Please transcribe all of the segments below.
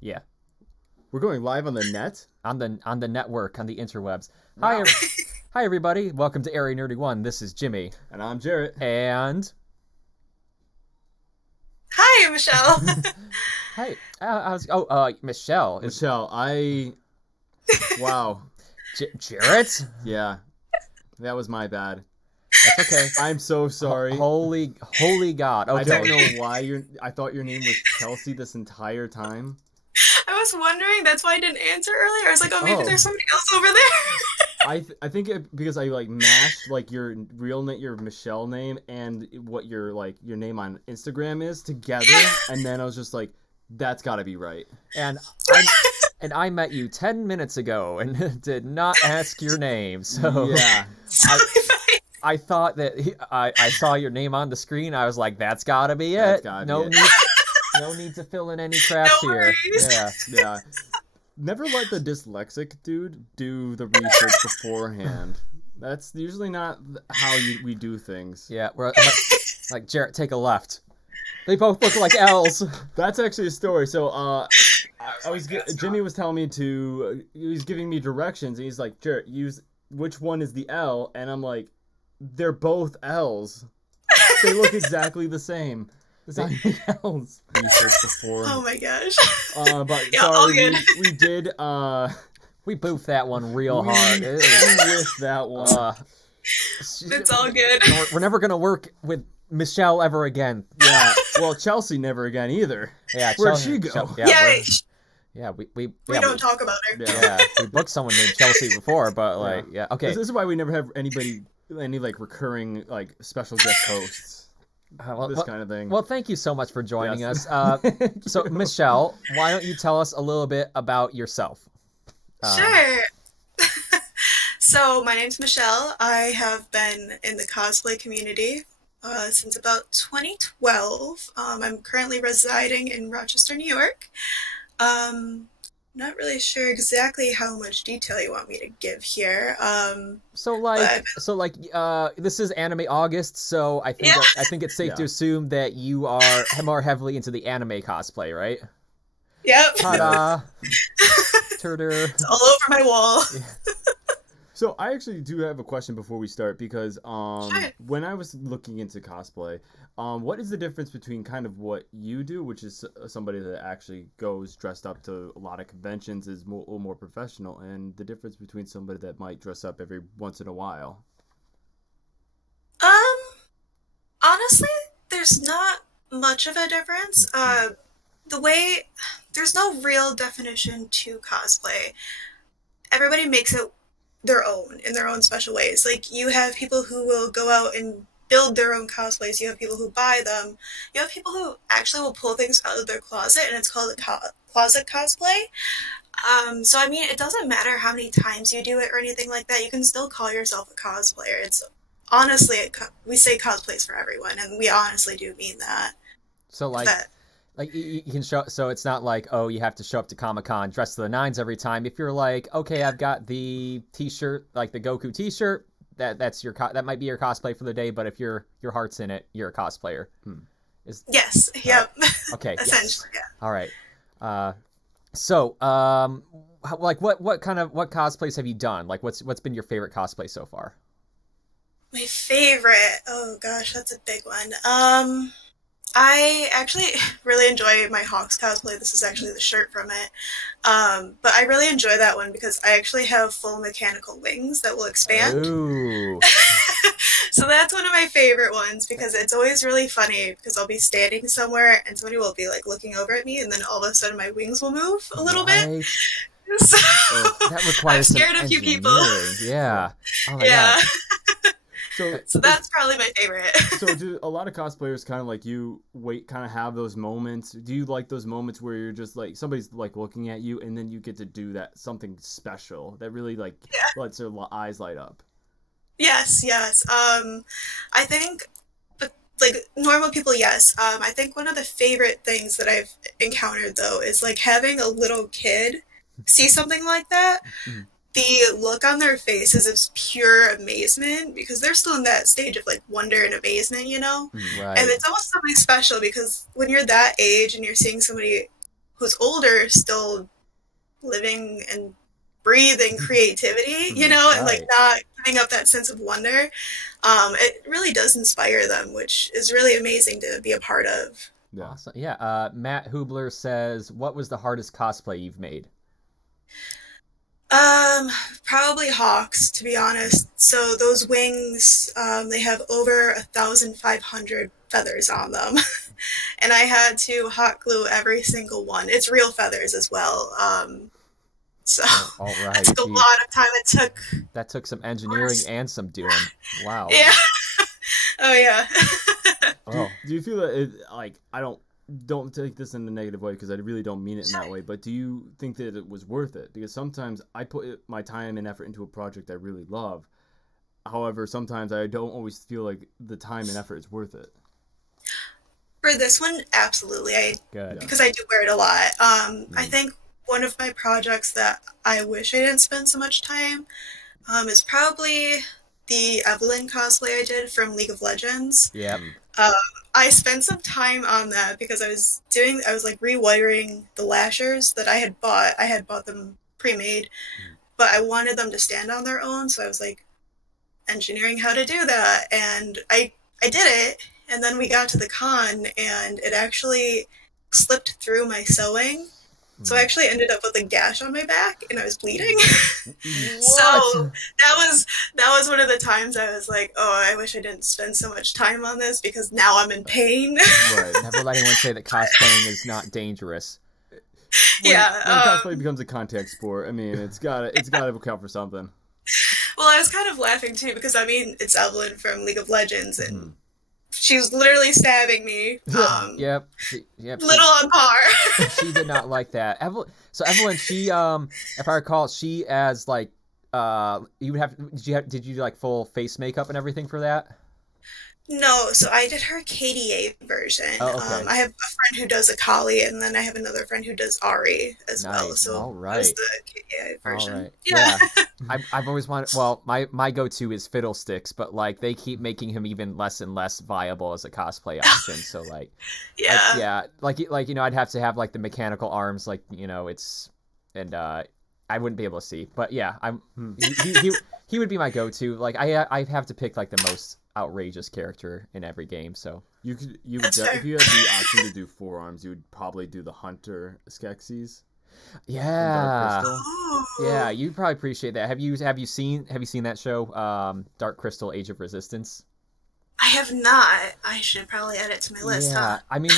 Yeah, We're going live on the net? on the network, on the interwebs. Hi, Wow. hi everybody. Welcome to Area Nerdy One. This is Jimmy, And I'm Jarrett. and Hi, Michelle. hi. Michelle is Michelle, wow. Jarrett. Yeah, that was my bad. That's okay. I'm so sorry. Holy God. I don't Okay. know why I thought your name was Chelsea this entire time. I was wondering, that's why I didn't answer earlier. I was like, oh, maybe Oh. there's somebody else over there. I think because I like mashed like your your Michelle name and what your name on Instagram is together, and then I was just like, that's got to be right. And I met you 10 minutes ago and did not ask your name. So Yeah. I thought that I saw your name on the screen. I was like, that's got to be That's it. gotta be No it. need no need to fill in any cracks No here. worries. Yeah. Yeah. Never let the dyslexic dude do the research beforehand. That's usually not how we do things. Yeah, we're like Jarrett, take a left. They both look like L's. That's actually a story. So, Jimmy was telling me he was giving me directions, and he's like, Jarrett, use which one is the L? And I'm like, they're both L's. They look exactly the same. It's not even L's. Research before. Oh my gosh. But Yeah, all sorry, good. we did, We boofed that one real we hard. missed that one. It's all good. We're never gonna work with Michelle ever again. Yeah, well, Chelsea never again either. Yeah, Where'd Chelsea- she go? Yeah, Yeah, we're- yeah, we don't talk about her. Yeah. we booked someone named Chelsea before, but like, yeah, okay. This is why we never have any like recurring like special guest hosts. This kind of thing. Well, thank you so much for joining Yes. us. So, Michelle, why don't you tell us a little bit about yourself? Sure. So, my name's Michelle. I have been in the cosplay community since about 2012. I'm currently residing in Rochester, New York. Not really sure exactly how much detail you want me to give here. This is Anime August, so I think Yeah. I think it's safe to Yeah. assume that you are more heavily into the anime cosplay, right? Yep. Ta-da! Turder. It's all over my wall. So I actually do have a question before we start because Sure. when I was looking into cosplay, what is the difference between kind of what you do, which is somebody that actually goes dressed up to a lot of conventions, is a little more professional, and the difference between somebody that might dress up every once in a while? Um, Honestly, there's not much of a difference. There's no real definition to cosplay. Everybody makes it their own in their own special ways. Like, you have people who will go out and build their own cosplays, you have people who buy them, you have people who actually will pull things out of their closet, and it's called a closet cosplay. So I mean, it doesn't matter how many times you do it or anything like that, you can still call yourself a cosplayer. It's honestly, we say cosplays for everyone, and we honestly do mean that. So That like you can show. So it's not like, oh, you have to show up to Comic-Con dressed to the nines every time. If you're like, okay, I've got the T-shirt, like the Goku T-shirt, that might be your cosplay for the day. But if your heart's in it, you're a cosplayer. yes, yep, Okay. essentially, yeah. All right. Like what cosplays have you done? Like what's been your favorite cosplay so far? My favorite. Oh gosh, that's a big one. I actually really enjoy my Hawks cosplay. This is actually the shirt from it. But I really enjoy that one because I actually have full mechanical wings that will expand. Ooh. So that's one of my favorite ones because it's always really funny because I'll be standing somewhere and somebody will be like looking over at me and then all of a sudden my wings will move a little bit. Right. So That requires I've scared some a few people. engineering. Yeah. Oh my Yeah. God. So that's probably my favorite. So do a lot of cosplayers kind of like you kind of have those moments? Do you like those moments where you're just like somebody's like looking at you and then you get to do that something special that really like lets their eyes light up? Yes, yes. I think, but like normal people, yes. I think one of the favorite things that I've encountered though is like having a little kid see something like that. Mhm. The look on their faces is pure amazement because they're still in that stage of like wonder and amazement, you know? Right. And it's almost something special because when you're that age and you're seeing somebody who's older still living and breathing creativity, you know, and like Right. not giving up that sense of wonder. It really does inspire them, which is really amazing to be a part of. Yeah. Awesome. Yeah. Matt Hubler says, "What was the hardest cosplay you've made?" Um, Probably hawks, to be honest. So those wings, they have over 1,500 feathers on them, and I had to hot glue every single one. It's real feathers as well. So All that right. took a Geez, lot of time. It took, that took some engineering and some doing. Wow. yeah. Oh yeah. Oh. Do you feel that it, like, I don't take this in a negative way because I really don't mean it in that way, but do you think that it was worth it? Because sometimes I put my time and effort into a project I really love. However, sometimes I don't always feel like the time and effort is worth it. For this one, absolutely. Good. Because I do wear it a lot. I think one of my projects that I wish I didn't spend so much time is probably the Evelyn cosplay I did from League of Legends. Yep. Um, I spent some time on that because I was like rewiring the lashers that I had bought. I had bought them pre-made, but I wanted them to stand on their own, so I was like engineering how to do that, and I did it. And then we got to the con, and it actually slipped through my sewing. So I actually ended up with a gash on my back, and I was bleeding. So What? that was one of the times I was like, oh, I wish I didn't spend so much time on this because now I'm in pain. Right. Never let anyone say that cosplaying is not dangerous. Yeah. When cosplay becomes a contact sport, I mean, it's gotta account for something. Well, I was kind of laughing too because I mean, it's Evelyn from League of Legends, and she was literally stabbing me. Yep. Yep. Little on par. She did not like that. So Evelyn, she if I recall, she as like you would have did you do like full face makeup and everything for that? No, so I did her KDA version. Oh, okay. I have a friend who does Akali, and then I have another friend who does Ari as well. Nice. So All that was right. the KDA version. All right. Yeah. I've always wanted. Well, my go-to is Fiddlesticks, but like they keep making him even less and less viable as a cosplay option. So like, Yeah. yeah, like you know, I'd have to have like the mechanical arms, like you know, and I wouldn't be able to see. But yeah, he would be my go-to. Like I have to pick like the most outrageous character in every game. So You would That's fair. if you had the option to do forearms, you would probably do the Hunter Skeksis. yeah, Crystal. Ooh. yeah, you'd probably appreciate that. Have you seen that show, Dark Crystal: Age of Resistance? I have not. I should probably add it to my list, Yeah, huh? I mean,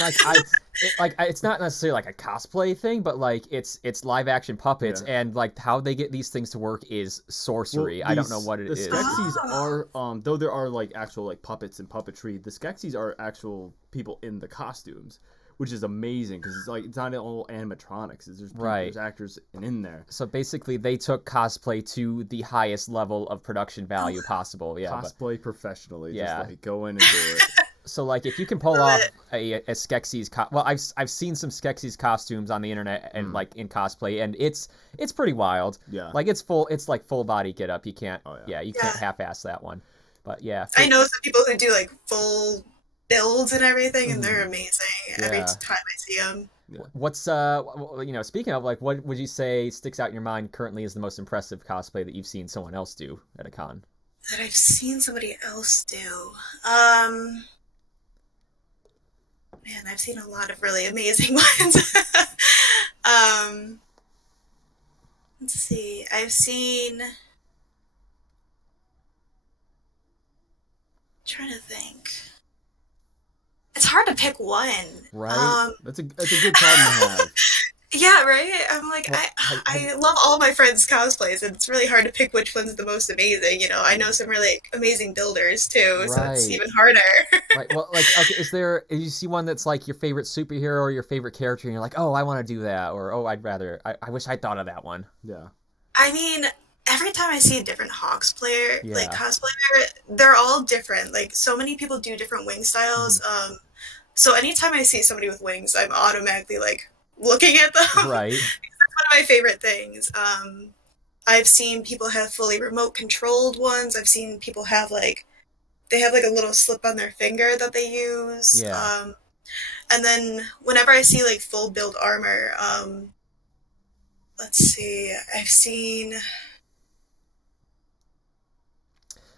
it's not necessarily like a cosplay thing, but like it's live action puppets, Yeah. and like how they get these things to work is sorcery. I don't know what it the is. Skeksis Oh. are though there are like actual like puppets and puppetry, the Skeksis are actual people in the costumes, which is amazing because it's not all animatronics. There's people, Right. there's actors in there. So basically, they took cosplay to the highest level of production value possible. Yeah, but Cosplay professionally, Yeah. just like go in and do it. so like if you can pull Love off it. a Skeksis well, I've seen some Skeksis costumes on the internet and like in cosplay, and it's pretty wild. Yeah. Like it's like full body get up. You can't Oh, yeah. you can't Yeah. half-ass that one. But yeah, I know some people who do like full builds and everything, and Mm-hmm. they're amazing every Yeah. time I see them. what's you know, speaking of, like, what would you say sticks out in your mind currently as the most impressive cosplay that you've seen someone else do at a con? That I've seen somebody else do. Man, I've seen a lot of really amazing ones. um, let's see. I've seen. Trying to think. It's hard to pick one. Right. That's a good problem to have. Yeah, right? I'm like, Well, I love all my friends' cosplays, and it's really hard to pick which one's the most amazing. You know, I know some really amazing builders too, so it's Right. even harder. Right. Well, like, okay, is you see one that's like your favorite superhero or your favorite character, and you're like, oh, I want to do that, or oh, I wish I thought of that one. Yeah. I mean, every time I see a different Hawks player, like Yeah. cosplayer, they're all different. Like, so many people do different wing styles. So anytime I see somebody with wings, I'm automatically like looking at them. Right. One of my favorite things. I've seen people have fully remote controlled ones. I've seen people have like they have like a little slip on their finger that they use. Yeah. And then whenever I see like full build armor, let's see, I've seen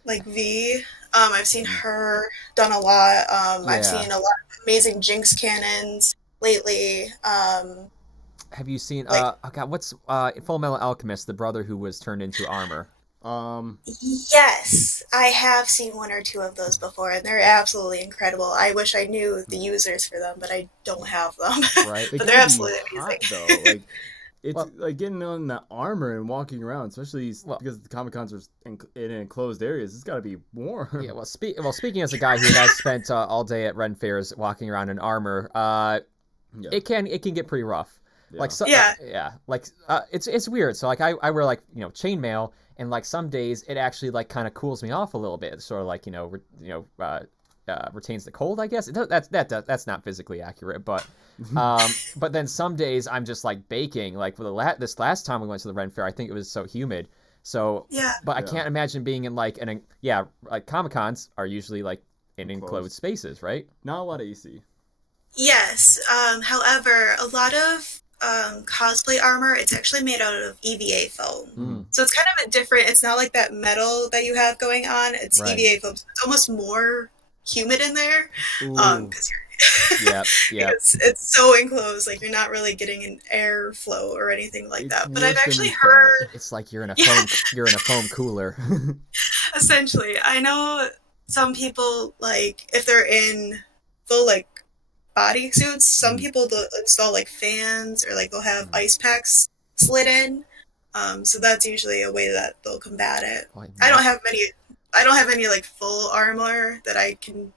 like V. I've seen her done a lot. I've Yeah. seen a lot of amazing Jinx cannons lately. Have you seen Like oh god, what's Full Metal Alchemist, the brother who was turned into armor? Um, yes, I have seen one or two of those before, and they're absolutely incredible. I wish I knew the users for them, but I don't have them. Right. they But they're gotta be absolutely hot amazing. though. Like it's Well, like getting on that armor and walking around, especially well, because the Comic Cons are in enclosed areas. It's got to be warm. yeah. Well, speaking as a guy who has spent all day at Ren fairs walking around in armor, Yeah. it can get pretty rough. Yeah. Like so, Yeah, yeah. Like it's weird. So like I wear like chainmail, and like some days it actually like kind of cools me off a little bit. It sort of like retains the cold, I guess. That's not physically accurate, but then some days I'm just like baking. Like for this last time we went to the Ren Fair, I think it was so humid. So, yeah. but I Yeah. can't imagine being in like like Comic Cons are usually like in enclosed spaces, right? Not a lot of AC. Yes. However, a lot of cosplay armor, it's actually made out of EVA foam. Mm, So it's kind of a different, it's not like that metal that you have going on. It's right. EVA foam. So it's almost more humid in there Ooh. because Yep. Yep. it's so enclosed. Like you're not really getting an airflow or anything like It's that. But I've worse than actually we thought. heard, It's like you're in a yeah, foam cooler. essentially, I know some people, like, if they're in full, like, body suits, some Mhm. people do install, like, fans or, like, they'll have Mhm. ice packs slid in. So that's usually a way that they'll combat it. Like, I don't have many, I don't have any, like, full armor that I can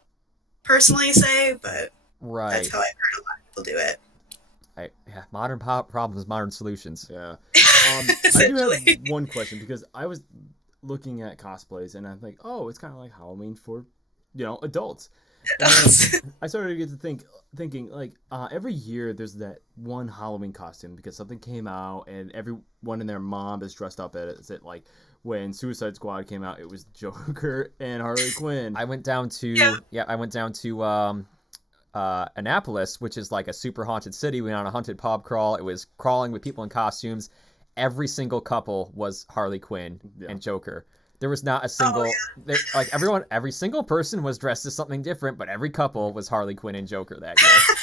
personally say, but that's right. how I've heard a lot of people do it. Yeah. Modern problems, modern solutions. Yeah. I do have Essentially. one question because I was looking at cosplays and I think, oh, it's kind of like Halloween for, adults. And then I started to get to thinking like every year there's that one Halloween costume because something came out and everyone and their mom is dressed up as it. Like when Suicide Squad came out, it was Joker and Harley Quinn. I went down Yeah. to Annapolis, which is like a super haunted city. We went on a haunted pub crawl. It was crawling with people in costumes. Every single couple was Harley Quinn Yeah. and Joker. There was not a Oh, single yeah. every single person was dressed as something different, but every couple was Harley Quinn and Joker that year.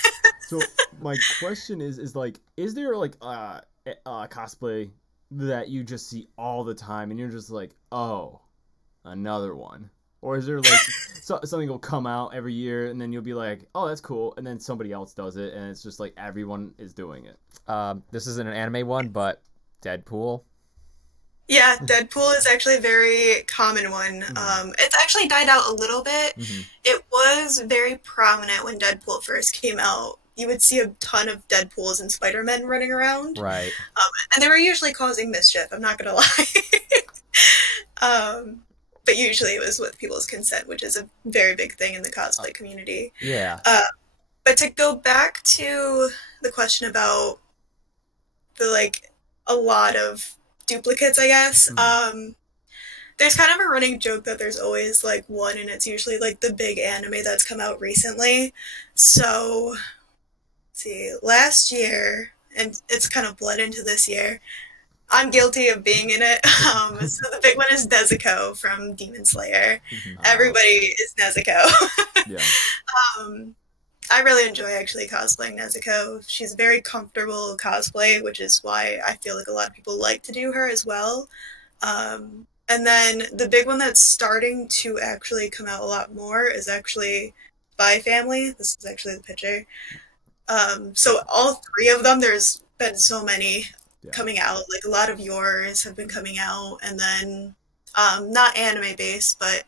So my question is like, is there like cosplay that you just see all the time and you're just like, oh, another one? Or is there like something will come out every year and then you'll be like, oh, that's cool, and then somebody else does it and it's just like everyone is doing it? This isn't an anime one, but Deadpool. Yeah, Deadpool is actually a very common one. It's actually died out a little bit. Hmm. It was very prominent when Deadpool first came out. You would see a ton of Deadpools and Spider-Men running around, Right. and they were usually causing mischief. I'm not gonna lie. But usually it was with people's consent, which is a very big thing in the cosplay community. Yeah. But to go back to the question about the like a lot of duplicates, I guess. There's kind of a running joke that there's always like one, and it's usually like the big anime that's come out recently. So, let's see, last year, and it's kind of bled into this year. I'm guilty of being in it. So the big one is Nezuko from Demon Slayer. Mhm. Everybody is Nezuko. Yeah. I really enjoy actually cosplaying Nezuko. She's a very comfortable cosplay, which is why I feel like a lot of people like to do her as well. And then the big one that's starting to actually come out a lot more is actually Spy Family. This is actually the picture. So all three of them, there's been so many coming out. Like a lot of yours have been coming out, and then not anime based, but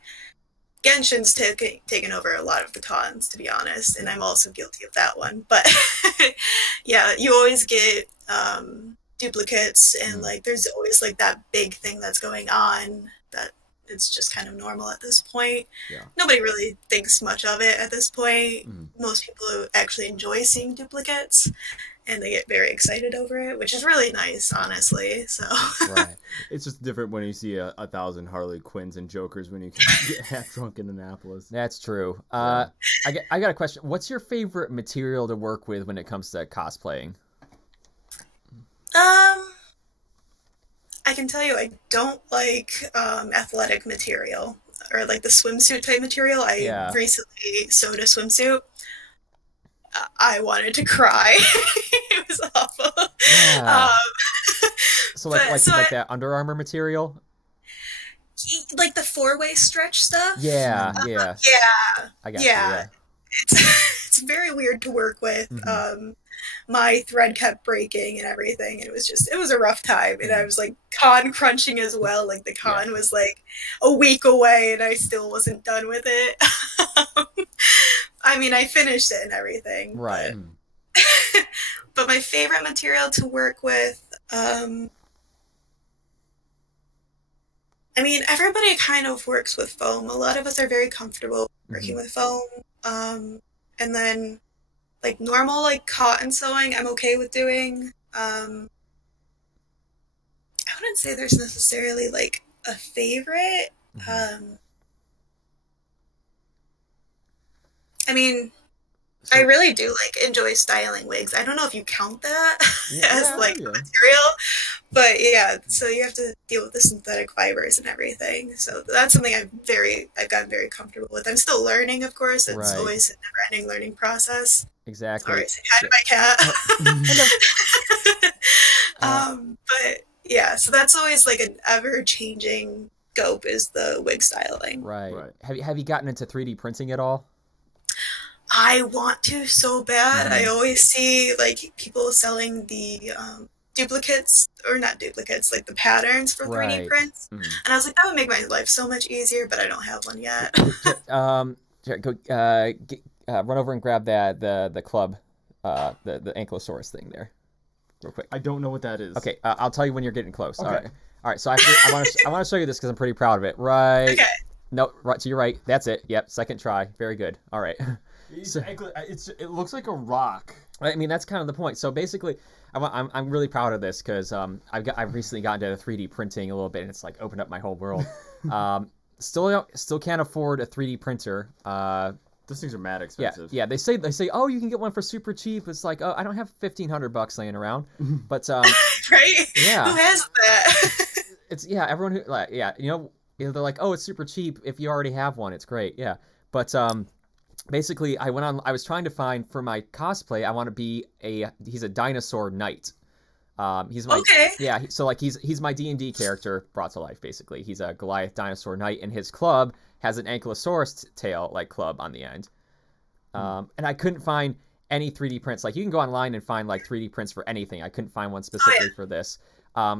Genshin's taken over a lot of the cons, to be honest, and I'm also guilty of that one. But yeah, you always get duplicates, and like there's always like that big thing that's going on that it's just kind of normal at this point. Yeah. Nobody really thinks much of it at this point. Mhm. Most people actually enjoy seeing duplicates, and they get very excited over it, which is really nice, honestly. So Right. It's just different when you see a thousand Harley Quinns and Jokers when you get half drunk in Annapolis. That's true. Yeah. I got a question. What's your favorite material to work with when it comes to cosplaying? um, I can tell you, I don't like athletic material or like the swimsuit type material. I Yeah. recently sewed a swimsuit. I wanted to cry. It was awful. Yeah. Um, So but so like that Under Armour material? like the four-way stretch stuff. Yeah, yeah. Yeah, I got you. yeah. Yeah. It's very weird to work with. Mm-hmm. My thread kept breaking and everything, and it was a rough time. And I Mm-hmm. was like con crunching as well. Like the Yeah. con was like a week away, and I still wasn't done with it. I mean, I finished it and everything, Right. but my favorite material to work with. I mean, everybody kind of works with foam. A lot of us are very comfortable working Mm-hmm. with foam. And then like normal like cotton sewing, I'm okay with doing. I wouldn't say there's necessarily like a favorite. Mm-hmm. Um, I mean, I So really do like enjoy styling wigs. I don't know if you count that yeah, as yeah, like a yeah. material, but yeah. So you have to deal with the synthetic fibers and everything. So that's something I've gotten very comfortable with. I'm still learning, of course. It's right. always a never-ending learning process. Exactly. Sorry, say hi to my cat. Uh, But yeah, so that's always like an ever-changing scope is the wig styling. right. Right. Have you gotten into 3D printing at all? I want to so bad. I Mm-hmm. always see like people selling the duplicates or not duplicates, like the patterns for 3D Right. prints, Mm-hmm. and I was like, that would make my life so much easier, but I don't have one yet. Jared, go run over and grab the club, the ankylosaurus thing there, real quick. I don't know what that is. Okay, I'll tell you when you're getting close. Okay. All right. So I want to show you this because I'm pretty proud of it. Right. Okay. No, right to your right. That's it. Yep. Second try. Very good. All right. So- It looks like a rock. I mean, that's kind of the point. So basically, I'm really proud of this because I've recently gotten into 3D printing a little bit, and it's like opened up my whole world. Still can't afford a 3D printer. Those things are mad Yeah, expensive. yeah. They say, oh, you can get one for super cheap. It's like, oh, I don't have $1,500 laying around, but Right? Yeah. Who has that? it's everyone who like they're like, oh, it's super cheap if you already have one. It's great, yeah. But basically, I was trying to find for my cosplay. I want to be he's a dinosaur knight. He's my Okay. yeah. So like he's my D&D character brought to life. Basically, he's a Goliath dinosaur knight, and his club has an ankylosaurus tail like club on the end. And I couldn't find any 3D prints. Like you can go online and find like 3D prints for anything. I couldn't find one specifically for this.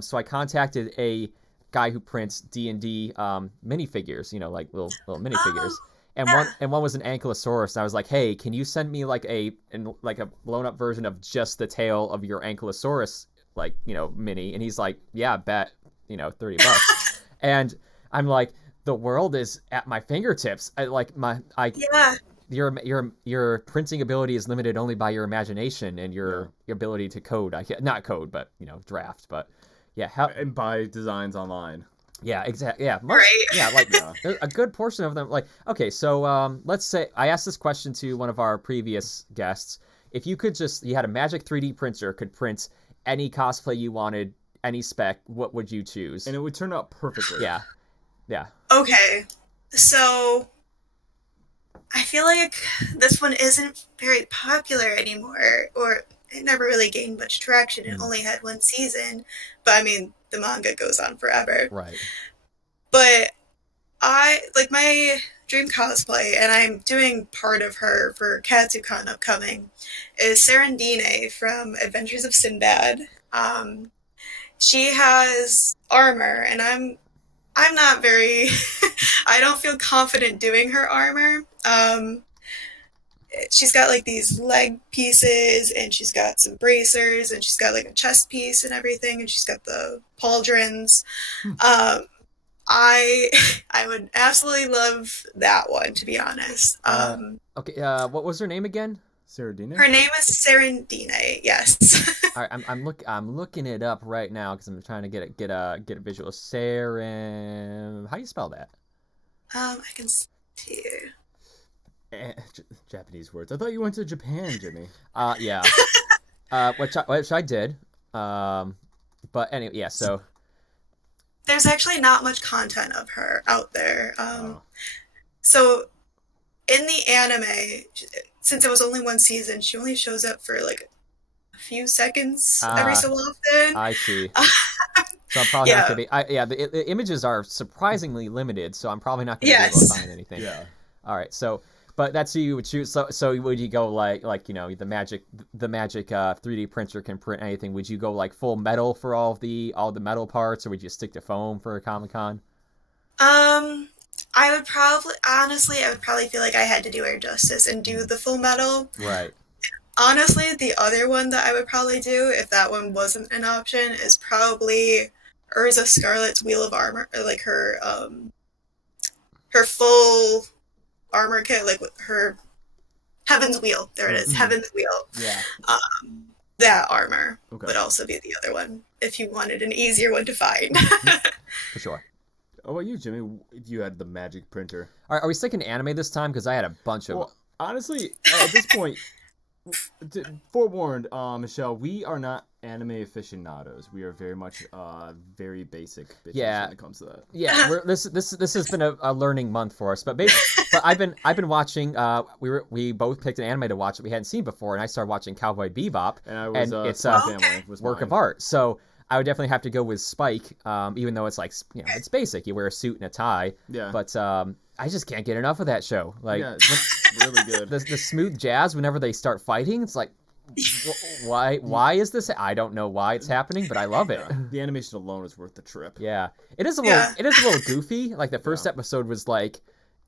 So I contacted a guy who prints D&D minifigures, like little minifigures. And one was an ankylosaurus. And I was like, "Hey, can you send me like a blown up version of just the tail of your ankylosaurus mini?" And he's like, "Yeah, bet, $30." And I'm like, "The world is at my fingertips. Yeah. Your printing ability is limited only by your imagination and your ability to code. Not code, but draft. But yeah, And buy designs online. yeah, exactly. Yeah, Right. yeah, a good portion of them. Like, okay, so let's say I asked this question to one of our previous guests. If you had a magic 3D printer, could print any cosplay you wanted, any spec, what would you choose? And it would turn out perfectly. Yeah, yeah. Okay. So I feel like this one isn't very popular anymore, or it never really gained much traction. It only had one season, but I mean, the manga goes on forever. Right. But I like my dream cosplay, and I'm doing part of her for Katsucon upcoming, is Serendine from Adventures of Sinbad. She has armor, and I'm not very I don't feel confident doing her armor. She's got like these leg pieces, and she's got some bracers, and she's got like a chest piece and everything, and she's got the pauldrons. I I would absolutely love that one, to be honest. Okay. What was her name again? Saradina? Her name is Serendine. Yes. All right, I'm looking it up right now because I'm trying to get a visual. Saren, how do you spell that? I can see here. Japanese words. I thought you went to Japan, Jimmy. Yeah. Which I did. But anyway, yeah. So There's actually not much content of her out there. So in the anime, since it was only one season, she only shows up for like a few seconds every so often. I see. So I'm probably not gonna be. The images are surprisingly limited, so I'm probably not gonna be able to find anything. Yeah. All right. So, but that's who you would choose. So would you go like the magic 3D printer can print anything? Would you go like full metal for all the metal parts, or would you stick to foam for a Comic-Con? I would probably feel like I had to do her justice and do the full metal. Right. Honestly, the other one that I would probably do, if that one wasn't an option, is probably Urza Scarlet's Wheel of Armor, or like her full armor kit, like with her Heaven's Wheel. There it is, Heaven's Wheel. Yeah. That armor would also be the other one if you wanted an easier one to find. For sure. How about you, Jimmy? If you had the magic printer. Are we sticking to anime this time? Because I had a bunch of. Well, honestly, at this point, forewarned, Michelle, we are not anime aficionados. We are very much very basic bitches when it comes to that. Yeah, this has been a learning month for us. But I've been watching. We both picked an anime to watch that we hadn't seen before, and I started watching Cowboy Bebop, and it's a work of art. So I would definitely have to go with Spike, even though it's like it's basic. You wear a suit and a tie. Yeah. But I just can't get enough of that show. Like, it's really good. The smooth jazz whenever they start fighting, it's like, why is this? I don't know why it's happening, but I love it. Yeah. The animation alone is worth the trip. Yeah, it is a little goofy. Like the first episode was like,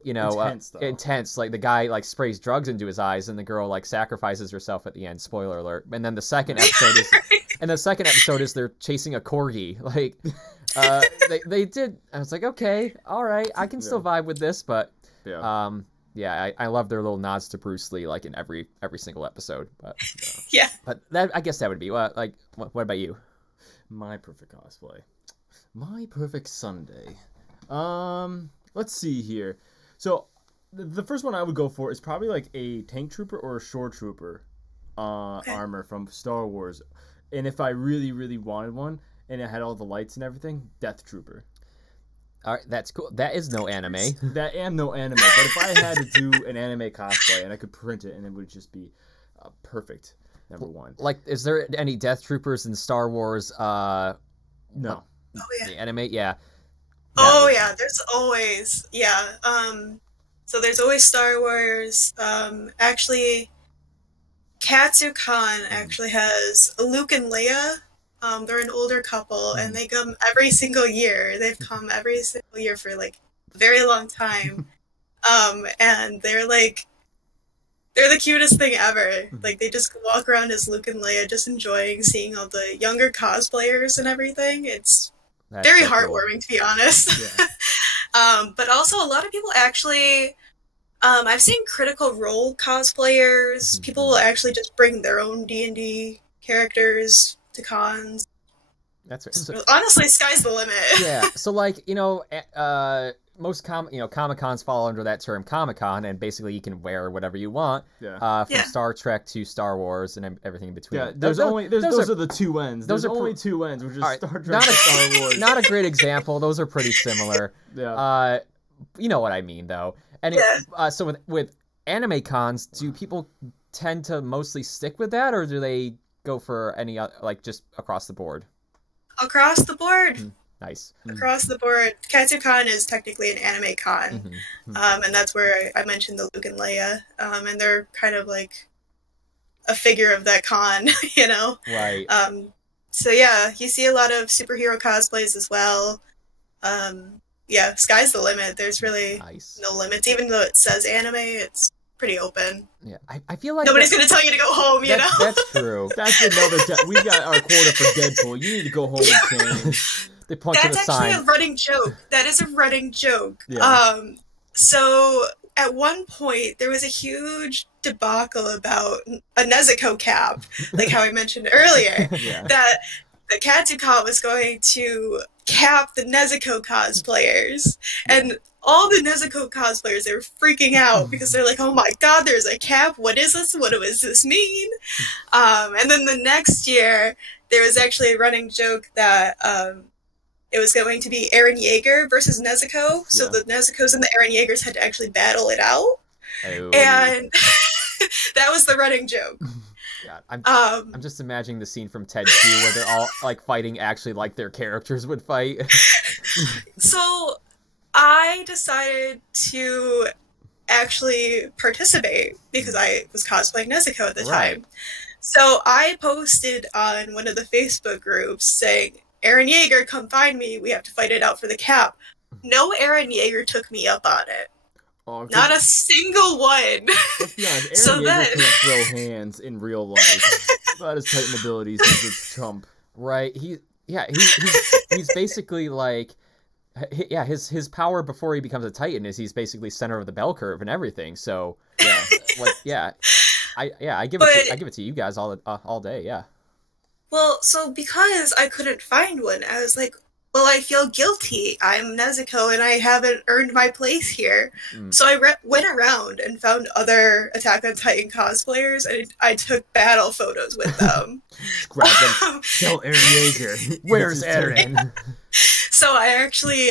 intense. Like the guy like sprays drugs into his eyes, and the girl like sacrifices herself at the end. Spoiler alert. And then the second episode is they're chasing a corgi. Like, they did. I was like, okay, all right, I can still vibe with this, but I love their little nods to Bruce Lee, like in every single episode. But but that, I guess that would be what about you? My perfect cosplay, my perfect Sunday. Let's see here. So the first one I would go for is probably like a tank trooper or a shore trooper armor from Star Wars. And if I really, really wanted one and it had all the lights and everything, Death Trooper. All right, that's cool. That is no anime. That am no anime. But if I had to do an anime cosplay and I could print it, and it would just be perfect number one. Like, is there any Death Troopers in Star Wars? No. The anime, yeah. There's always so there's always Star Wars. Actually, Katsu-Con actually has Luke and Leia. They're an older couple, and they come every single year. They've come every single year for like a very long time. And they're the cutest thing ever. Like they just walk around as Luke and Leia, just enjoying seeing all the younger cosplayers and everything. It's very heartwarming, to be honest. Yeah. But also a lot of people actually, I've seen Critical Role cosplayers. People will actually just bring their own D&D characters to cons. That's right. So, honestly, sky's the limit. Yeah. So like, most Comic-Cons fall under that term Comic-Con, and basically you can wear whatever you want. From Star Trek to Star Wars and everything in between. Yeah, those are the two ends. There's only two ends, which is Star Trek and Star Wars. Not a great example. Those are pretty similar. Yeah. You know what I mean, though. And so with anime cons, do people tend to mostly stick with that, or do they go for any like just across the board? Across the board. Nice. Across the board. Katsu-Con is technically an anime con. And that's where I mentioned the Luke and Leia. And they're kind of like a figure of that con, Right. So yeah, you see a lot of superhero cosplays as well. Sky's the limit. There's really no limits. Even though it says anime, it's pretty open. Yeah, I feel like nobody's gonna tell you to go home. That's true. That's another. We got our quota for Deadpool. You need to go home and change. They punch That's in a sign. actually a running joke. That is a running joke. Yeah. So at one point there was a huge debacle about a Nezuko cap, like how I mentioned earlier, Yeah. that the Katsucon was going to cap the Nezuko cosplayers, and all the Nezuko cosplayers, they were freaking out because they're like, oh my god, there's a cap, what is this, what does this mean? And then the next year there was actually a running joke that it was going to be Eren Yeager versus Nezuko, so the Nezukos and the Eren Yeagers had to actually battle it out, and that was the running joke. God, I'm just imagining the scene from Ted 2 where they're all like fighting actually like their characters would fight. So I decided to actually participate because I was cosplaying Nezuko at the time. So I posted on one of the Facebook groups saying, Eren Yeager, come find me. We have to fight it out for the cap. No Eren Yeager took me up on it. Not a single one. Let's be honest, Eren So Yeager then- can't throw hands in real life. About his Titan abilities, he's a chump. Right. He's basically like, his power before he becomes a Titan is he's basically center of the bell curve and everything. So I give it to you guys all day. Yeah. Well, so because I couldn't find one, I was like, well, I feel guilty. I'm Nezuko and I haven't earned my place here. So I went around and found other Attack on Titan cosplayers, and I took battle photos with them. Grab them. Tell Eren Yeager. Where's Eren? So I actually,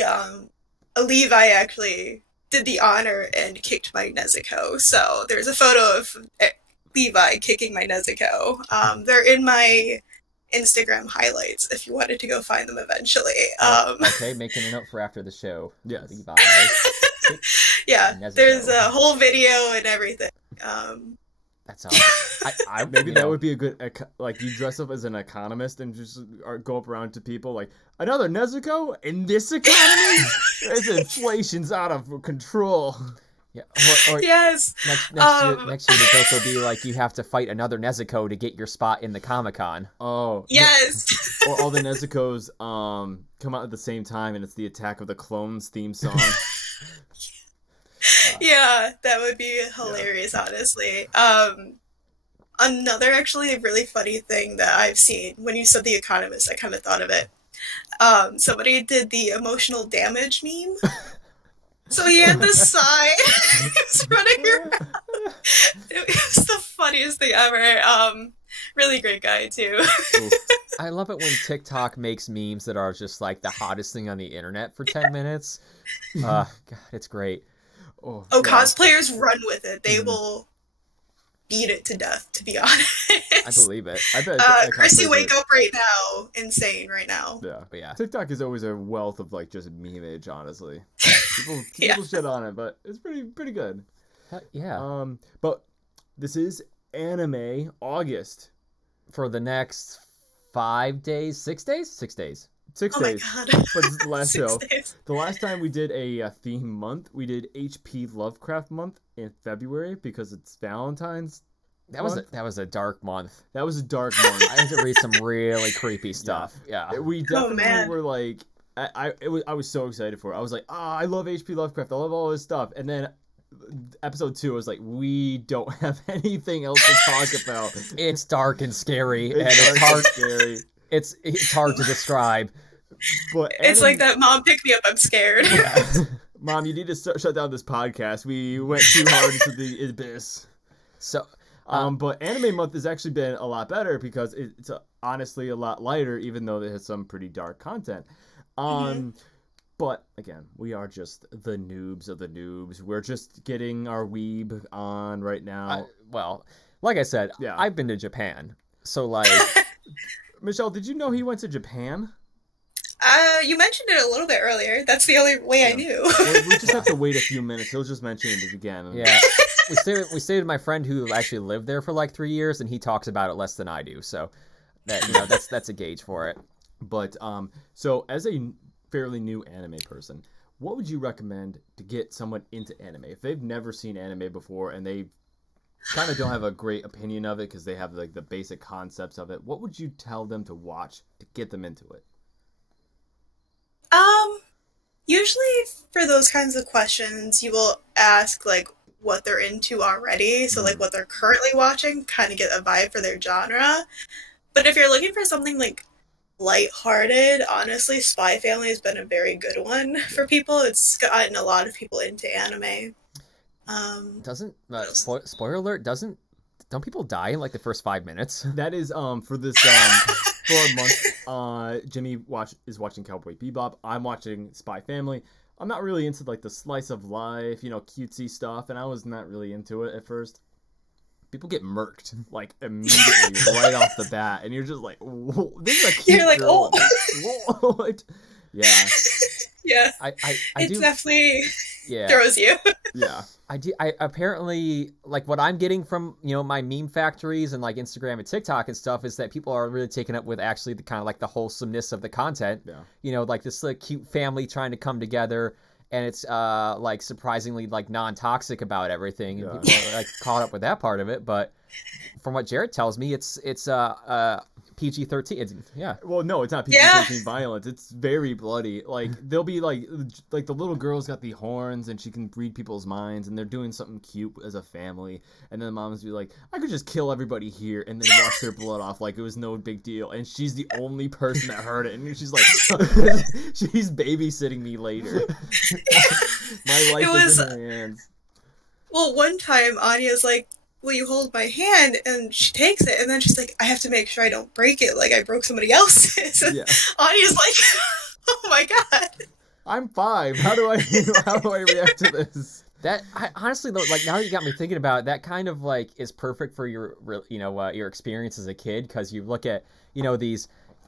Levi actually did the honor and kicked my Nezuko. So there's a photo of Levi kicking my Nezuko. They're in my Instagram highlights if you wanted to go find them eventually. Okay, making a note for after the show. Yes. Levi. Yeah, Nezuko. there's a whole video and everything. That's awesome. Maybe that would be a good, like, you dress up as an economist and just go up around to people like, another Nezuko in this economy? This inflation's out of control. Yeah. Or Yes. Next year the joke will be like you have to fight another Nezuko to get your spot in the Comic-Con. Oh. Yes. Or all the Nezukos come out at the same time and it's the Attack of the Clones theme song. Yeah, that would be hilarious, honestly. Another actually really funny thing that I've seen, when you said The Economist, I kind of thought of it. Somebody did the emotional damage meme. So he had this sign. He was running around. It was the funniest thing ever. Really great guy, too. I love it when TikTok makes memes that are just like the hottest thing on the internet for 10 minutes. God, it's great. Oh, cosplayers run with it. They will beat it to death, to be honest. I believe it. I bet. Chrissy, wake up right now. Insane right now. Yeah. But yeah. TikTok is always a wealth of like just memeage, honestly. People shit on it, but it's pretty good. Yeah. But this is Anime August. For the next 5 days, 6 days? 6 days. 6 Oh my days. god. But this is the last 6 show. days. The last time we did a theme month, we did HP Lovecraft month in February because it's Valentine's. That was a dark month. That was a dark month. I had to read some really creepy stuff. Yeah. We definitely man. were like, I was so excited for it. I was like, I love HP Lovecraft. I love all his stuff. And then episode 2, I was like, we don't have anything else to talk about. It's dark and scary, and It's it's dark hard. and scary. It's hard to describe. But It's like that mom pick me up, I'm scared. Mom, you need to shut down this podcast. We went too hard into the abyss. So, but Anime Month has actually been a lot better because it's honestly a lot lighter, even though it has some pretty dark content. But again, we are just the noobs of the noobs. We're just getting our weeb on right now. well, like I said, Yeah. I've been to Japan, so like, Michelle, did you know he went to Japan? You mentioned it a little bit earlier. That's the only way I knew. We just have to wait a few minutes. He'll just mention it again. yeah, we stayed with my friend who actually lived there for like 3 years, and he talks about it less than I do. So that that's a gauge for it. But so as a fairly new anime person, what would you recommend to get someone into anime if they've never seen anime before and they kind of don't have a great opinion of it because they have like the basic concepts of it? What would you tell them to watch to get them into it? Usually for those kinds of questions, you will ask, like, what they're into already. So like Mhm. what they're currently watching, kind of get a vibe for their genre. But if you're looking for something like lighthearted, honestly, Spy Family has been a very good one Yeah. for people. It's gotten a lot of people into anime. Doesn't What else? spoiler alert? Don't people die in like the first 5 minutes? That is for this for a month. Jimmy is watching Cowboy Bebop. I'm watching Spy Family. I'm not really into like the slice of life, cutesy stuff, and I was not really into it at first. People get murked like immediately right off the bat, and you're just like, whoa, this is a cute You're like, girl. oh. What? Yeah, Yeah, I it do. definitely Yeah. throws you. yeah. I apparently like what I'm getting from my meme factories and like Instagram and TikTok and stuff is that people are really taken up with actually the kind of like the wholesomeness of the content. Yeah. Like this like cute family trying to come together, and it's like surprisingly like non-toxic about everything, and Yeah. people are like caught up with that part of it. But from what Jared tells me, it's PG-13. Yeah. Well, no, it's not PG-13 violence. It's very bloody. Like they'll be like the little girl's got the horns and she can read people's minds, and they're doing something cute as a family. And then the moms be like, "I could just kill everybody here and then wash their blood off like it was no big deal." And she's the only person that heard it, and she's like, "She's babysitting me later. My life is in her hands." Well, one time Anya's like, will you hold my hand? And she takes it, and then she's like, I have to make sure I don't break it like I broke somebody else's. And Yeah. Anya's like, oh my god. I'm 5. How do I react to this? That I honestly though, like now that you got me thinking about it, that kind of like is perfect for your your experience as a kid, because you look at these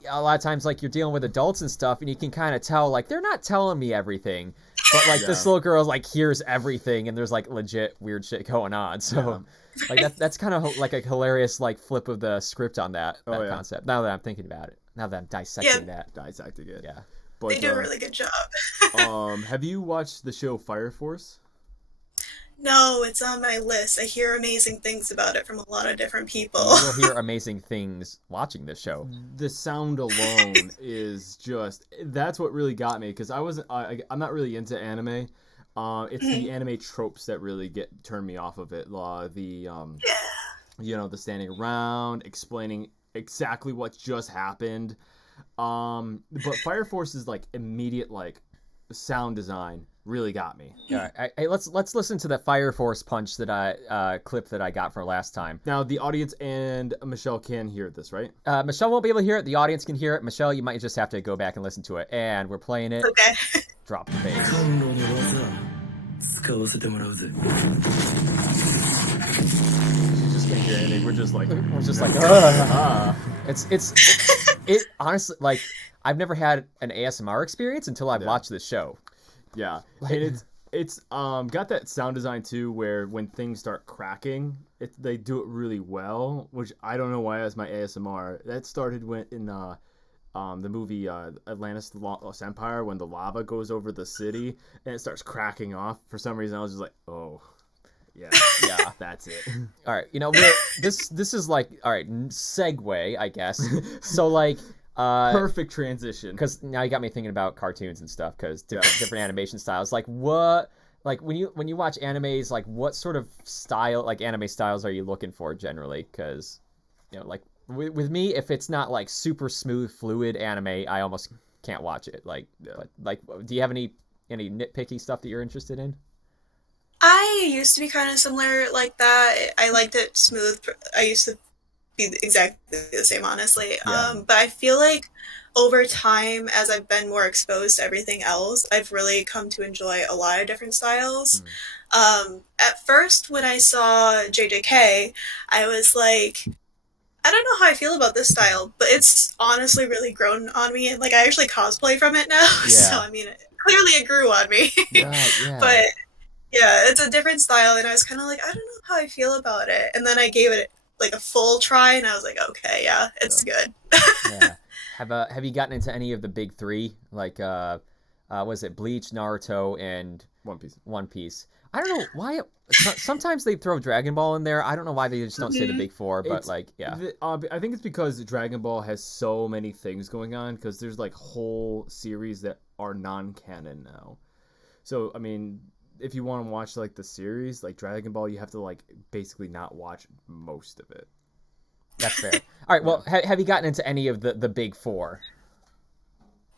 a lot of times like you're dealing with adults and stuff, and you can kind of tell like they're not telling me everything, but like this little girl like hears everything, and there's like legit weird shit going on. So like that's kind of like a hilarious like flip of the script on that concept. Now that I'm thinking about it, now that I'm dissecting Dissecting it. Yeah. But, They do a really good job. Have you watched the show Fire Force? No, it's on my list. I hear amazing things about it from a lot of different people. You will hear amazing things watching this show. The sound alone is that's what really got me, because I'm not really into anime. It's the anime tropes that really turn me off of it. The standing around explaining exactly what just happened. But Fire Force's like immediate like sound design really got me. Yeah, let's listen to the Fire Force punch that I clip that I got from last time. Now the audience and Michelle can hear this, right? Michelle won't be able to hear it. The audience can hear it. Michelle, you might just have to go back and listen to it. And we're playing it. Okay. Drop the bass. You just can't hear anything. We're just like It honestly, like, I've never had an ASMR experience until I've watched this show. Yeah, and it's got that sound design too, where when things start cracking, they do it really well. Which I don't know why as my ASMR. That started in the movie Atlantis: The Lost Empire, when the lava goes over the city and it starts cracking off. For some reason, I was just like, oh, yeah, that's it. All right, this is like, all right, segue, I guess. So like. Perfect transition. Because now you got me thinking about cartoons and stuff. Because different animation styles. Like what? Like when you watch animes, like what sort of style, like anime styles, are you looking for generally? Because like with me, if it's not like super smooth, fluid anime, I almost can't watch it. Like, but like, do you have any nitpicky stuff that you're interested in? I used to be kind of similar like that. I liked it smooth. I used to be exactly the same, honestly. But I feel like over time, as I've been more exposed to everything else, I've really come to enjoy a lot of different styles. At first, when I saw JJK, I was like, I don't know how I feel about this style, but it's honestly really grown on me, and like I actually cosplay from it now. So I mean, clearly it grew on me. But yeah, it's a different style, and I was kind of like, I don't know how I feel about it, and then I gave it like a full try, and I was like, okay, yeah, it's good. Have you gotten into any of the big three? Like, was it Bleach, Naruto, and One Piece? I don't know why. Sometimes they throw Dragon Ball in there. I don't know why they just don't say the big four, but I think it's because Dragon Ball has so many things going on, because there's like whole series that are non-canon now. So I mean, if you want to watch like the series, like Dragon Ball, you have to like basically not watch most of it. That's fair. All right. Well, have you gotten into any of the big four?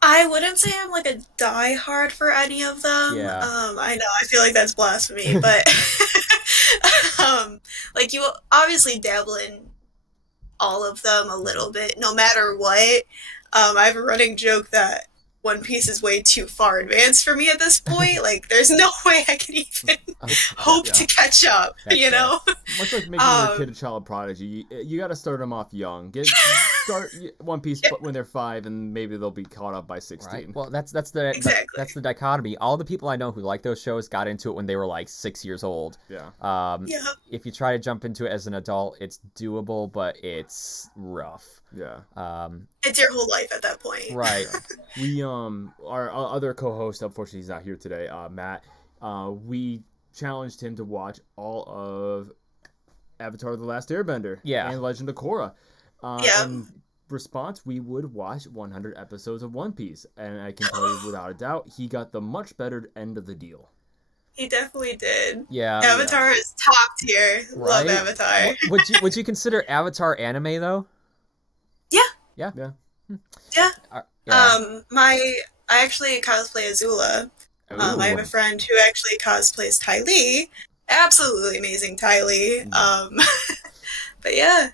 I wouldn't say I'm like a diehard for any of them. Yeah. I know, I feel like that's blasphemy, but like you obviously dabble in all of them a little bit, no matter what. I have a running joke that One Piece is way too far advanced for me at this point. Like, there's no way I can even hope to catch up, That's you know? Much like making your kid a child prodigy, you got to start them off young. Start One Piece when they're 5, and maybe they'll be caught up by 16. Right. Well, that's the Exactly. that's the dichotomy. All the people I know who like those shows got into it when they were like 6 years old. Yeah. Yeah. If you try to jump into it as an adult, it's doable, but it's rough. Yeah. It's your whole life at that point. Right. We our other co-host, unfortunately he's not here today, Matt, we challenged him to watch all of Avatar: The Last Airbender and Legend of Korra. In response, we would watch 100 episodes of One Piece, and I can tell you without a doubt he got the much better end of the deal. He definitely did. Yeah. Avatar is top tier. Love Right? Avatar. Would you consider Avatar anime though? Yeah. Yeah. Yeah. Yeah. Yeah. I actually cosplay Azula. I have a friend who actually cosplays Ty Lee. Absolutely amazing Ty Lee. But yeah,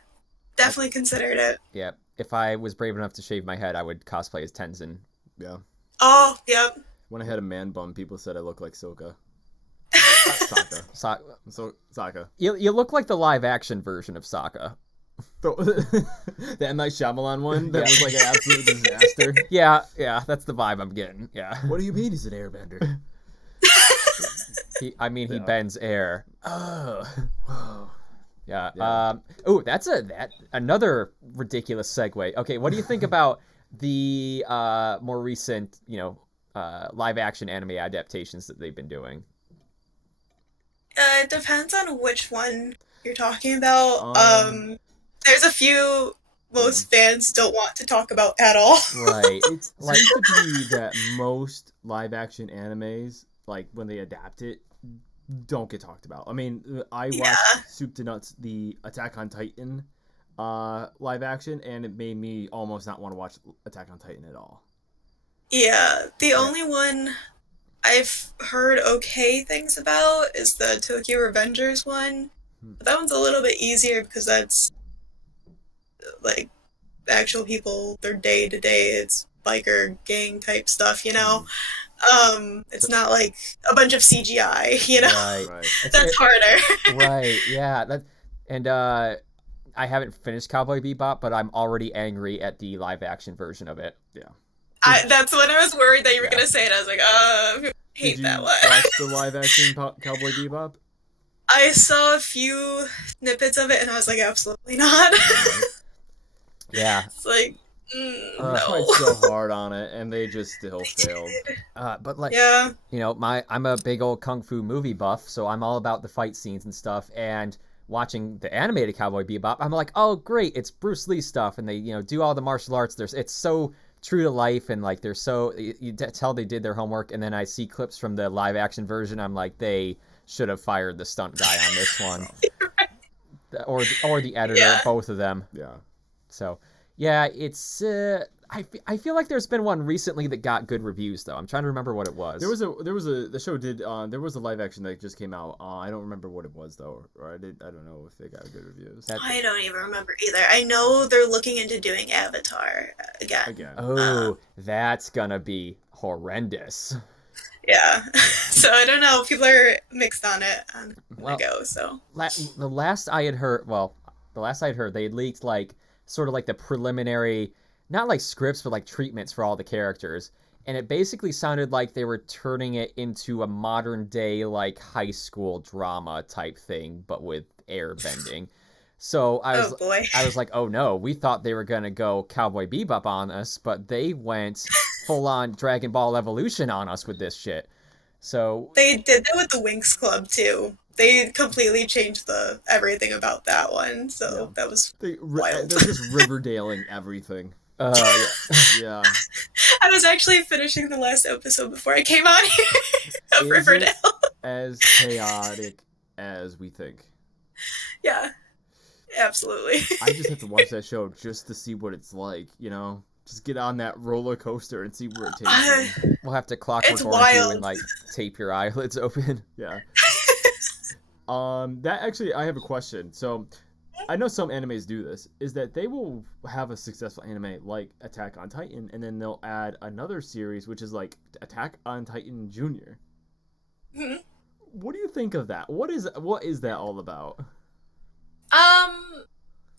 definitely considered it. Yeah. If I was brave enough to shave my head, I would cosplay as Tenzin. Yeah. Oh, yep. When I had a man bun, people said I looked like Sokka. Sokka. You look like the live action version of Sokka. The M. Night Shyamalan one that was like an absolute disaster. Yeah, that's the vibe I'm getting. Yeah. What do you mean he's an airbender? He bends air. Oh. Yeah. Yeah. That's another ridiculous segue. Okay, what do you think about the more recent, live action anime adaptations that they've been doing? It depends on which one you're talking about. There's a few most fans don't want to talk about at all. Right. It seems to be that most live action animes, like when they adapt it, don't get talked about. I mean, I watched Soup to Nuts, the Attack on Titan live action, and it made me almost not want to watch Attack on Titan at all. Yeah, the only one I've heard okay things about is the Tokyo Revengers one. But that one's a little bit easier because that's like actual people, their day to day. It's biker gang type stuff, you know. It's not like a bunch of CGI, you know. Right. That's harder. Right. Yeah. I haven't finished Cowboy Bebop, but I'm already angry at the live action version of it. Yeah. That's when I was worried that you were gonna say it. I was like, hate that one. Did you watch the live action Cowboy Bebop? I saw a few snippets of it, and I was like, absolutely not. Yeah. It's like, I tried so hard on it, and they just still failed. But like, yeah. I'm a big old kung fu movie buff, so I'm all about the fight scenes and stuff. And watching the animated Cowboy Bebop, I'm like, oh great, it's Bruce Lee stuff, and they do all the martial arts. It's so true to life, and like you tell they did their homework. And then I see clips from the live action version, I'm like, they should have fired the stunt guy on this one, or the editor, both of them. Yeah. So, yeah, it's. I feel like there's been one recently that got good reviews though. I'm trying to remember what it was. There was a live action that just came out. I don't remember what it was though, or I don't know if they got good reviews. I don't even remember either. I know they're looking into doing Avatar again. Oh, that's gonna be horrendous. Yeah. So I don't know. People are mixed on it on the go. So the last I had heard, they had leaked like sort of like the preliminary, not like scripts, but like treatments for all the characters. And it basically sounded like they were turning it into a modern day, like high school drama type thing, but with airbending. So I was like, oh no, we thought they were going to go Cowboy Bebop on us, but they went full on Dragon Ball Evolution on us with this shit. So they did that with the Winx Club too. They completely changed everything about that one. So that was wild. They're just Riverdale-ing everything. Yeah. I was actually finishing the last episode before I came on here of Riverdale. as chaotic as we think. Yeah, absolutely. I just have to watch that show just to see what it's like, you know? Just get on that roller coaster and see where it takes me. We'll have to clockwork It's orange you wild. and like tape your eyelids open. Yeah. That actually, I have a question. So, I know some animes do this, is that they will have a successful anime like Attack on Titan, and then they'll add another series, which is like Attack on Titan Junior. Mhm. What do you think of that? What is that all about?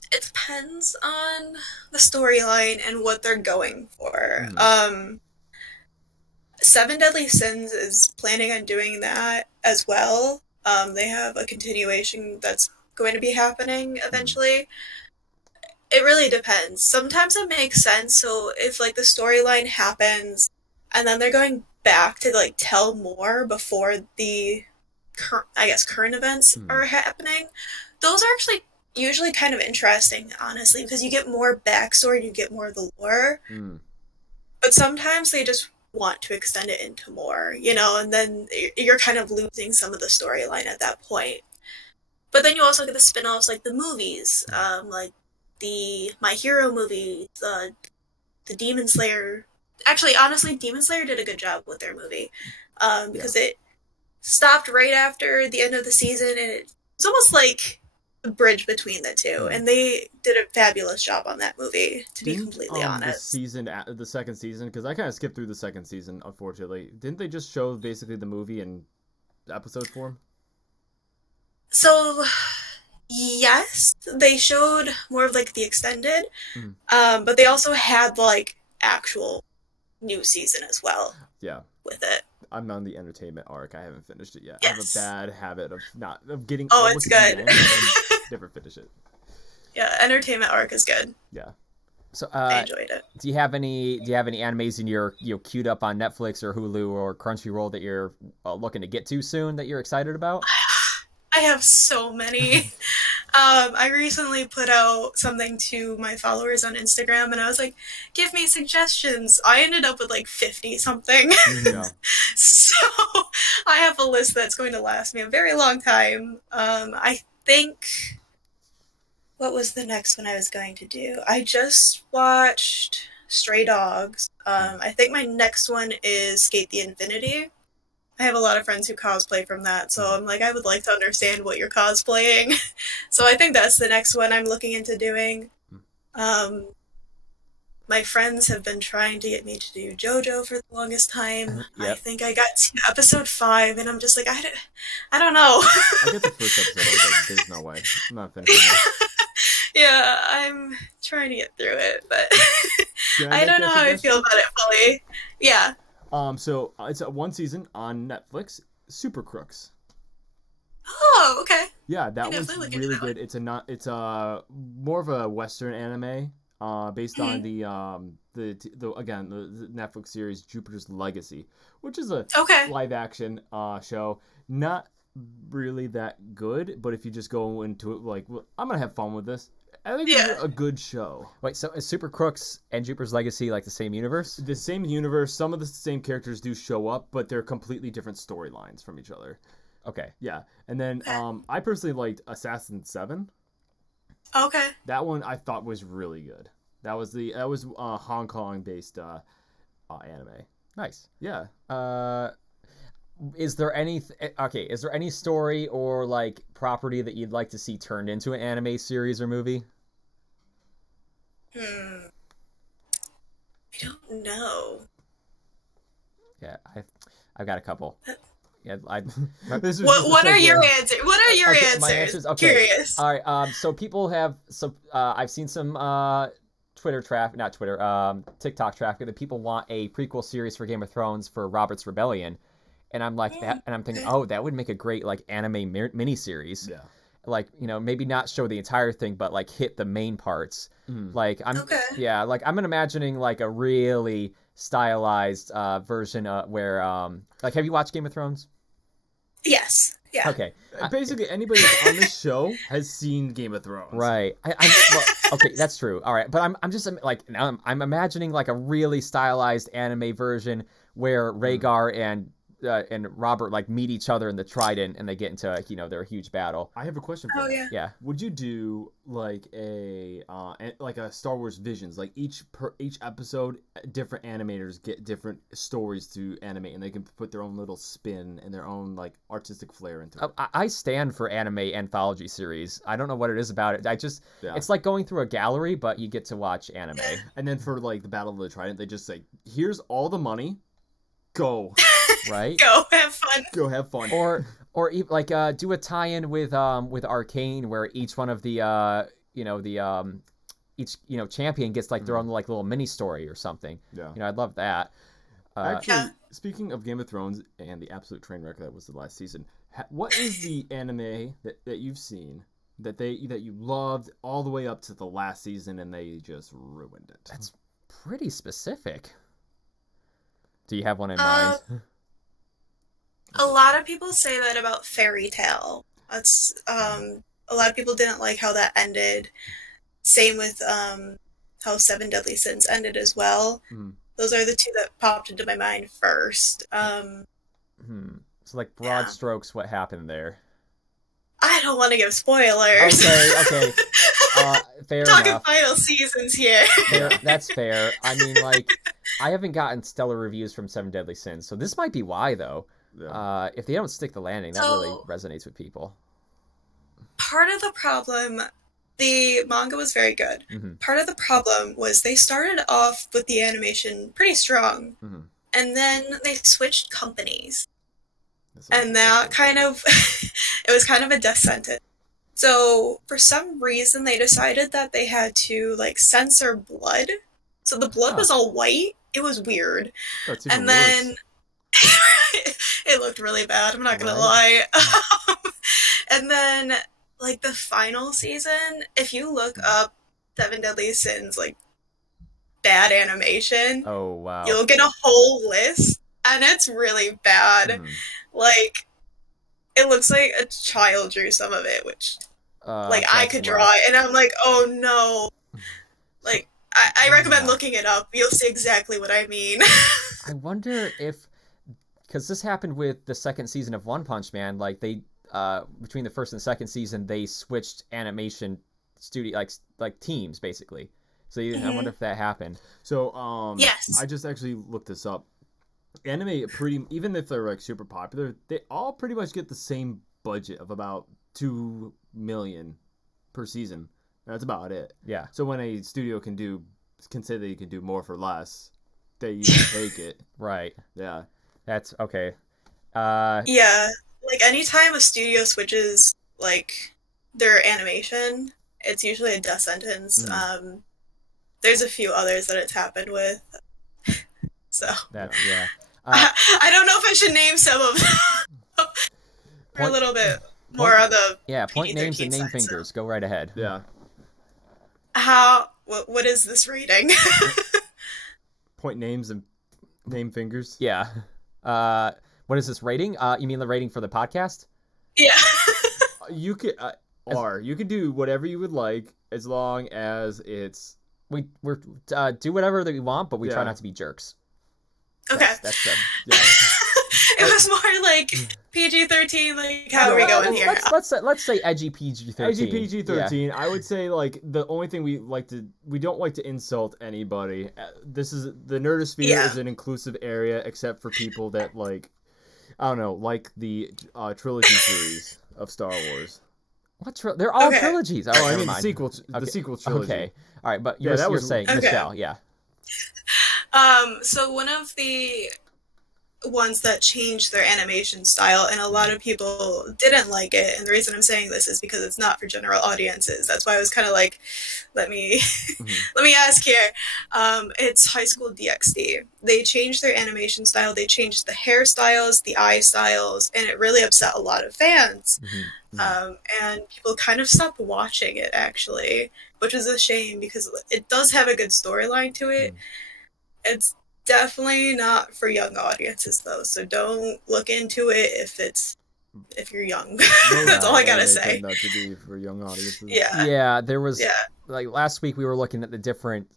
It depends on the storyline and what they're going for. Seven Deadly Sins is planning on doing that as well. They have a continuation that's going to be happening eventually. It really depends. Sometimes it makes sense. So if like the storyline happens and then they're going back to like tell more before the current events are happening, those are actually usually kind of interesting, honestly, because you get more backstory, you get more of the lore. But sometimes they just want to extend it into more, you know, and then you're kind of losing some of the storyline at that point. But then you also get the spin-offs like the movies, like the My Hero movie, the Demon Slayer. Actually, honestly, Demon Slayer did a good job with their movie, because it stopped right after the end of the season, and it's almost like a bridge between the two, and they did a fabulous job on that movie, to be completely honest. The second season, because I kind of skipped through the second season, unfortunately. Didn't they just show basically the movie in episode form? So, yes, they showed more of like the extended, but they also had like actual new season as well. Yeah. With it. I'm on the entertainment arc. I haven't finished it yet. Yes. I have a bad habit of getting. Oh, it's good. And never finish it. Yeah, entertainment arc is good. Yeah. So I enjoyed it. Do you have any animes in your queued up on Netflix or Hulu or Crunchyroll that you're looking to get to soon that you're excited about? I have so many. I recently put out something to my followers on Instagram, and I was like, give me suggestions. I ended up with like 50 something. Yeah. So I have a list that's going to last me a very long time. I think, what was the next one I was going to do? I just watched Stray Dogs. I think my next one is Skate the Infinity. I have a lot of friends who cosplay from that, so I'm like, I would like to understand what you're cosplaying. So I think that's the next one I'm looking into doing. My friends have been trying to get me to do JoJo for the longest time. Yep. I think I got to episode 5, and I'm just like, I don't know. I get the first episode. I was like, there's no way. I'm not finishing it. Yeah, I'm trying to get through it, but Can I don't make know that how I feel about it fully. Yeah. So it's one season on Netflix, Super Crooks. Oh, okay. Yeah, that I was definitely look into really that one. good. It's a more of a Western anime, based on the Netflix series Jupiter's Legacy, which is a Okay. live action show. Not really that good, but if you just go into it like, well, I'm gonna have fun with this, I think it's a good show. Wait, so is Super Crooks and Jupiter's Legacy like the same universe? The same universe. Some of the same characters do show up, but they're completely different storylines from each other. Okay. Yeah, and then I personally liked Assassin 7. Okay. That one I thought was really good. That was Hong Kong based anime. Nice. Yeah. Is there any story or like property that you'd like to see turned into an anime series or movie? I don't know. Yeah, I've got a couple. Yeah, What are your answers? What are your answers? My answers. Okay. Curious. All right. So people have I've seen some TikTok traffic that people want a prequel series for Game of Thrones for Robert's Rebellion, and I'm like that, and I'm thinking, oh, that would make a great like anime miniseries. Yeah. Like, you know, maybe not show the entire thing, but like hit the main parts. Like I'm imagining like a really stylized version where like, have you watched Game of Thrones? Yes. Yeah. Okay. Basically, anybody that's on this show has seen Game of Thrones. Right. Okay, that's true. All right, but I'm just like now I'm imagining like a really stylized anime version where Rhaegar and and Robert like meet each other in the Trident, and they get into their huge battle. I have a question for Oh you. yeah. Yeah. Would you do like a Star Wars Visions? Like each episode, different animators get different stories to animate, and they can put their own little spin and their own like artistic flair into it. I stand for anime anthology series. I don't know what it is about it. Yeah. It's like going through a gallery, but you get to watch anime. And then for like the Battle of the Trident, they just say, "Here's all the money, go, Right? Go have fun. go have fun." Or like do a tie-in with Arcane, where each one of the each champion gets like their own like little mini story or something. Yeah. I'd love that. Actually, Yeah. speaking of Game of Thrones and the absolute train wreck that was the last season, what is the anime that you've seen that you loved all the way up to the last season and they just ruined it? That's pretty specific. Do you have one in Uh, mind? A lot of people say that about Fairy Tale. That's a lot of people didn't like how that ended. Same with how Seven Deadly Sins ended as well. Mm. Those are the two that popped into my mind first. So like broad yeah. strokes, what happened there? I don't want to give spoilers. Okay. Fair Talking enough. final seasons here. That's fair. I mean, like, I haven't gotten stellar reviews from Seven Deadly Sins, so this might be why, though. Yeah. If they don't stick the landing, that really resonates with people. Part of the problem, the manga was very good. Mm-hmm. Part of the problem was they started off with the animation pretty strong, Mm-hmm. and then they switched companies. And that kind of, it was kind of a death sentence. So for some reason, they decided that they had to like censor blood. So the blood was all white. It was weird. That's even And worse. then it looked really bad. I'm not gonna lie. And then like the final season, if you look up Seven Deadly Sins, like bad animation, Oh, wow. you'll get a whole list, and it's really bad. Mm. Like, it looks like a child drew some of it, which, like, I that's could rough. draw it, and I'm like, oh no. Like, I recommend Yeah. looking it up. You'll see exactly what I mean. I wonder if, because this happened with the second season of One Punch Man, like they, between the first and second season, they switched animation studio, like teams basically. So I wonder if that happened. So, Yes. I just actually looked this up. Anime even if they're like super popular, they all pretty much get the same budget of about $2 million per season. That's about it. Yeah. So when a studio can say they can do more for less, they usually take it. Right. Yeah. That's okay. Yeah. Like, anytime a studio switches, like, their animation, it's usually a death sentence. Mm. There's a few others that it's happened with. So. Yeah. I don't know if I should name some of them. We're a little bit more on the Point names and PG-13 name side, so. fingers. Go right ahead. Yeah. What is this rating? Point names and name fingers. Yeah. What is this rating? You mean the rating for the podcast? Yeah. You could you can do whatever you would like as long as it's We're do whatever that we want, but we try Yeah. not to be jerks. Okay. That's the. yeah. It was more like PG-13. Like, how are we going here? Let's say edgy PG-13. Edgy PG-13. I would say like the only thing we don't like to insult anybody. This is the nerdosphere Yeah. is an inclusive area except for people that like I don't know, like the trilogy series of Star Wars. They're all Okay. trilogies. All right, Oh, I never mean mind. the sequel trilogy. Okay. All right, but Yeah, you're, that you're was- saying Okay. Michelle, yeah. So one of the ones that changed their animation style, and a lot of people didn't like it, and the reason I'm saying this is because it's not for general audiences. That's why I was kind of like, let me let me ask here. It's High School DxD. They changed their animation style, they changed the hairstyles, the eye styles, and it really upset a lot of fans. And people kind of stopped watching it, actually, which is a shame because it does have a good storyline to it. It's definitely not for young audiences, though, so don't look into it if you're young. That's all I gotta They say. tend not to be for young audiences. Yeah. Yeah, there was Yeah. like last week we were looking at the different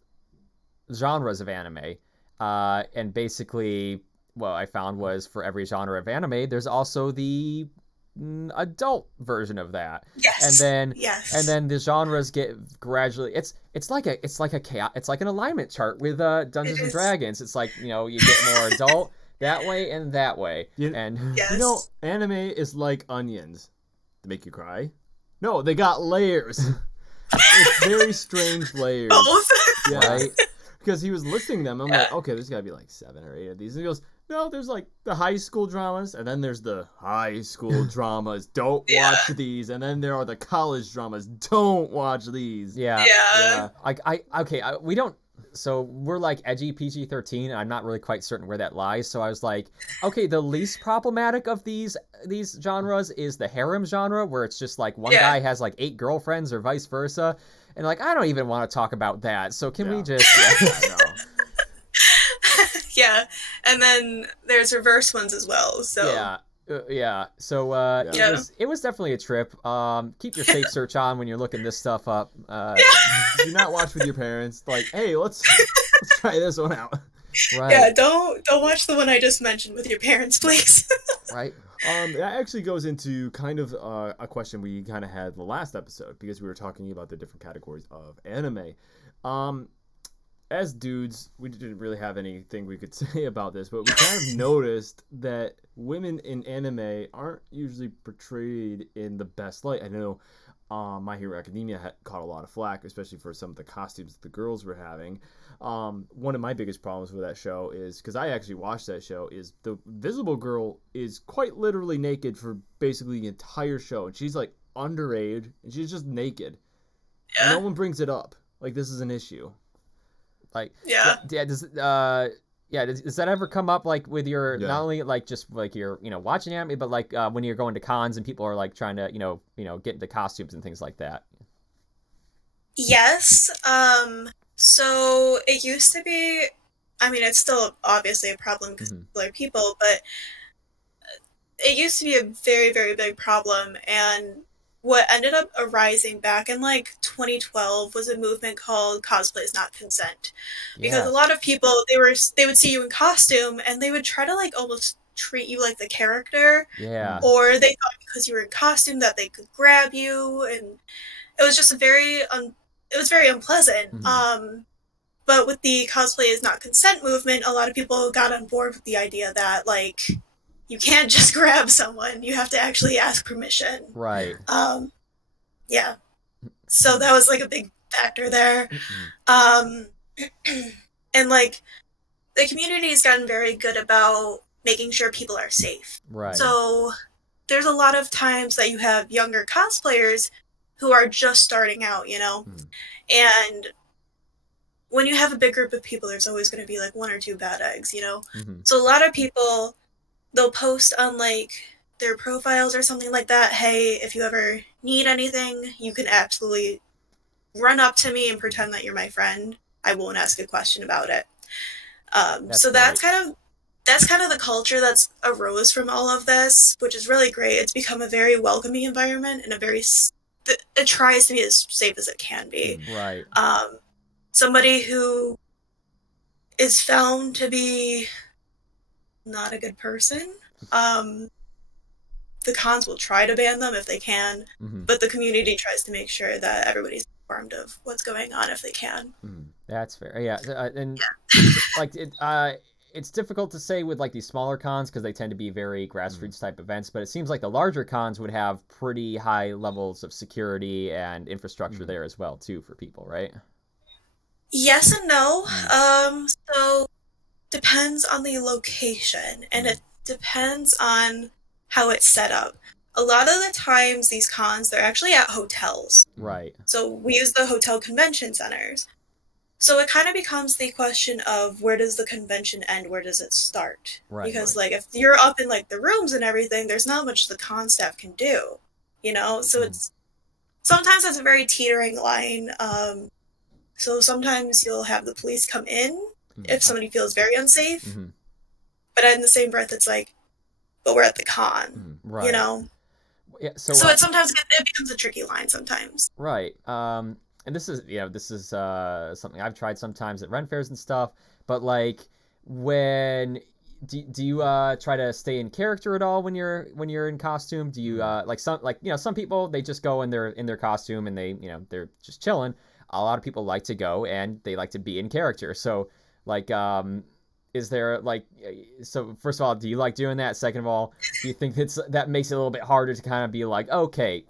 genres of anime, and basically what I found was for every genre of anime, there's also the adult version of that. Yes. And Yes. then the genres get gradually. It's like an alignment chart with Dungeons It and is. Dragons. It's like, you know, you get more adult that way and that way. And Yes. You know, anime is like onions. They make you cry. No, they got layers. It's very strange layers. Both. Yeah. Right. Because he was listing them. I'm like, okay, there's gotta be like 7 or 8 of these. And he goes, no, there's like the high school dramas, and then there's the high school dramas. Don't watch these. And then there are the college dramas. Don't watch these. Yeah. Yeah. We don't. So we're like edgy PG-13. I'm not really quite certain where that lies. So I was like, okay, the least problematic of these genres is the harem genre, where it's just like one guy has like 8 girlfriends or vice versa, and like I don't even want to talk about that. So can we just? No. Yeah, and then there's reverse ones as well. So Yeah. So it was definitely a trip. Keep your safe search on when you're looking this stuff up. Do not watch with your parents. Like, hey, let's try this one out. Right. Yeah, don't watch the one I just mentioned with your parents, please. Right. That actually goes into kind of a question we kind of had the last episode, because we were talking about the different categories of anime. As dudes, we didn't really have anything we could say about this, but we kind of noticed that women in anime aren't usually portrayed in the best light. I know My Hero Academia caught a lot of flack, especially for some of the costumes the girls were having. One of my biggest problems with that show is, because I actually watched that show, is the Visible Girl is quite literally naked for basically the entire show, and she's like underage, and she's just naked. And no one brings it up. Like, this is an issue. Like, does does that ever come up, like, with your, not only, like, just, like, you're, you know, watching anime, but, like, when you're going to cons and people are, like, trying to, you know, get into costumes and things like that? Yes. So it used to be, I mean, it's still obviously a problem because people are people, but it used to be a very, very big problem. And what ended up arising back in like 2012 was a movement called Cosplay is Not Consent. Because a lot of people, they would see you in costume and they would try to like almost treat you like the character. Yeah. Or they thought because you were in costume that they could grab you, and it was just very unpleasant. But with the Cosplay is Not Consent movement, a lot of people got on board with the idea that like you can't just grab someone, you have to actually ask permission. Right. Yeah. So that was like a big factor there. And like the community has gotten very good about making sure people are safe. Right. So there's a lot of times that you have younger cosplayers who are just starting out, you know? And when you have a big group of people, there's always going to be like 1 or 2 bad eggs, you know? So a lot of people, they'll post on like their profiles or something like that, hey, if you ever need anything, you can absolutely run up to me and pretend that you're my friend. I won't ask a question about it. So that's kind of the culture that's arose from all of this, which is really great. It's become a very welcoming environment and it tries to be as safe as it can be. Right. Somebody who is found to be not a good person, the cons will try to ban them if they can, but the community tries to make sure that everybody's informed of what's going on if they can. That's fair. Yeah, like it's difficult to say with like these smaller cons because they tend to be very grassroots type events, but it seems like the larger cons would have pretty high levels of security and infrastructure there as well too for people, right? Yes and no. So depends on the location, and it depends on how it's set up. A lot of the times these cons, they're actually at hotels. Right. So we use the hotel convention centers. So it kind of becomes the question of where does the convention end, where does it start? Right. Because like if you're up in like the rooms and everything, there's not much the con staff can do, you know? So sometimes it's a very teetering line. So sometimes you'll have the police come in if somebody feels very unsafe. But in the same breath, it's like, but we're at the con, right. you know? Yeah, so it sometimes it becomes a tricky line sometimes. Right. And this is something I've tried sometimes at Ren fairs and stuff, but like when do you try to stay in character at all when you're in costume? Do you like some people, they just go in their costume and they, they're just chilling. A lot of people like to go and they like to be in character. So like is there like, so first of all, do you like doing that? Second of all, do you think that makes it a little bit harder to kind of be like, okay,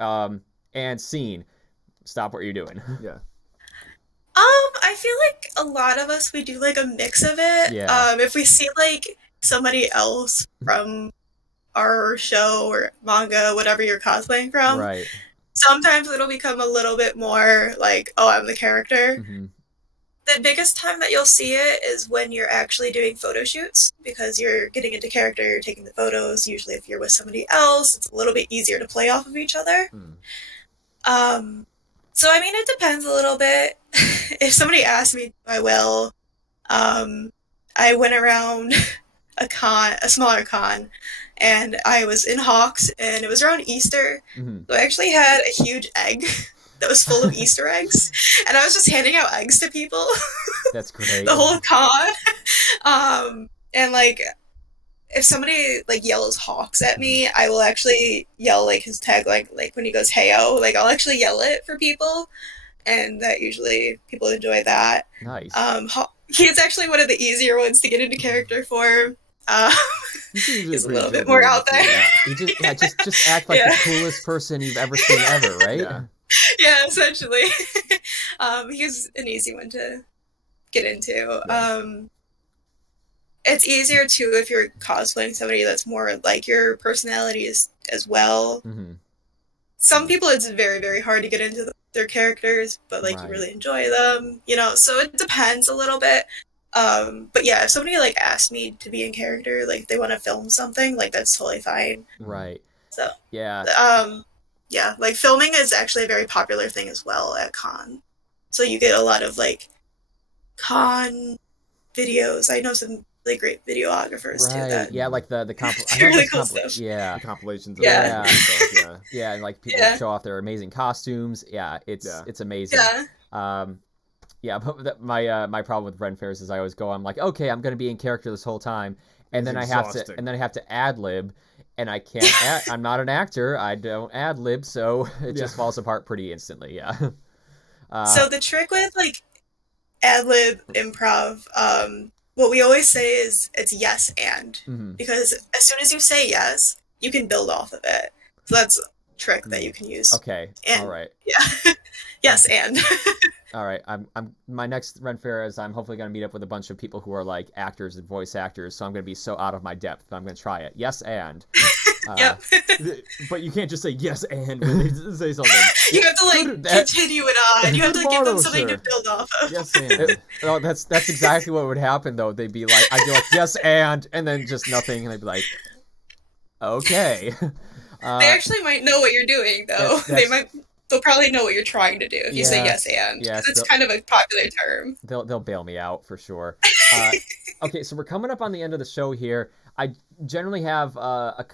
and scene, stop what you're doing? Yeah. I feel like a lot of us, we do like a mix of it. Yeah. If we see like somebody else from our show or manga, whatever you're cosplaying from, Right. sometimes it'll become a little bit more like, oh, I'm the character. Mm-hmm. The biggest time that you'll see it is when you're actually doing photo shoots, because you're getting into character, you're taking the photos. Usually if you're with somebody else, it's a little bit easier to play off of each other. So I mean, it depends a little bit. If somebody asks me, I will. I went around a smaller con, and I was in Hawks, and it was around Easter. Mm-hmm. So I actually had a huge egg that was full of Easter eggs, and I was just handing out eggs to people. That's great. The whole con. And like, if somebody like yells Hawks at me, I will actually yell like his tagline, like when he goes heyo, like I'll actually yell it for people, and that usually people enjoy that. Nice. He's actually one of the easier ones to get into character for. He's a little bit chill more dude. out there. Yeah. You just act like the coolest person you've ever seen ever, right? Yeah. Yeah, essentially. He's an easy one to get into. Yeah. It's easier too if you're cosplaying somebody that's more like your personality is as well. Mm-hmm. Some people, it's very, very hard to get into their characters, but like Right. you really enjoy them, so it depends a little bit. But yeah, if somebody like asked me to be in character, like they want to film something, like that's totally fine. Right. So Yeah. yeah, like filming is actually a very popular thing as well at con. So you get a lot of like con videos. I know some really great videographers too. Right. That Yeah, like the really cool stuff. Yeah. The compilations of Yeah. all that stuff, yeah. Yeah, and like people Yeah. show off their amazing costumes. Yeah, it's amazing. Yeah. Yeah, but my problem with Ren Fairs is I always go, I'm like, okay, I'm gonna be in character this whole time, and It's then I exhausting. have to ad lib, and I can't. I'm not an actor. I don't ad lib, so it just falls apart pretty instantly. Yeah. So the trick with like ad lib improv, what we always say is it's yes and, Mm-hmm. because as soon as you say yes, you can build off of it. So that's a trick that you can use. Okay. And All right. yeah, yes and. All right. I'm my next Ren Fair is I'm hopefully gonna meet up with a bunch of people who are like actors and voice actors. So I'm gonna be so out of my depth, but I'm gonna try it. Yes and. Yep. But you can't just say yes and when they say something. You have to like continue it on. You have to give them something to build off of. Yes and. Oh, that's exactly what would happen though. They'd be like, I'd be like yes and then just nothing, and they'd be like, okay. They actually might know what you're doing though. That's- They'll probably know what you're trying to do if you say Yeah. yes and. Yes, It's kind of a popular term. They'll bail me out for sure. Okay, so we're coming up on the end of the show here. I generally have a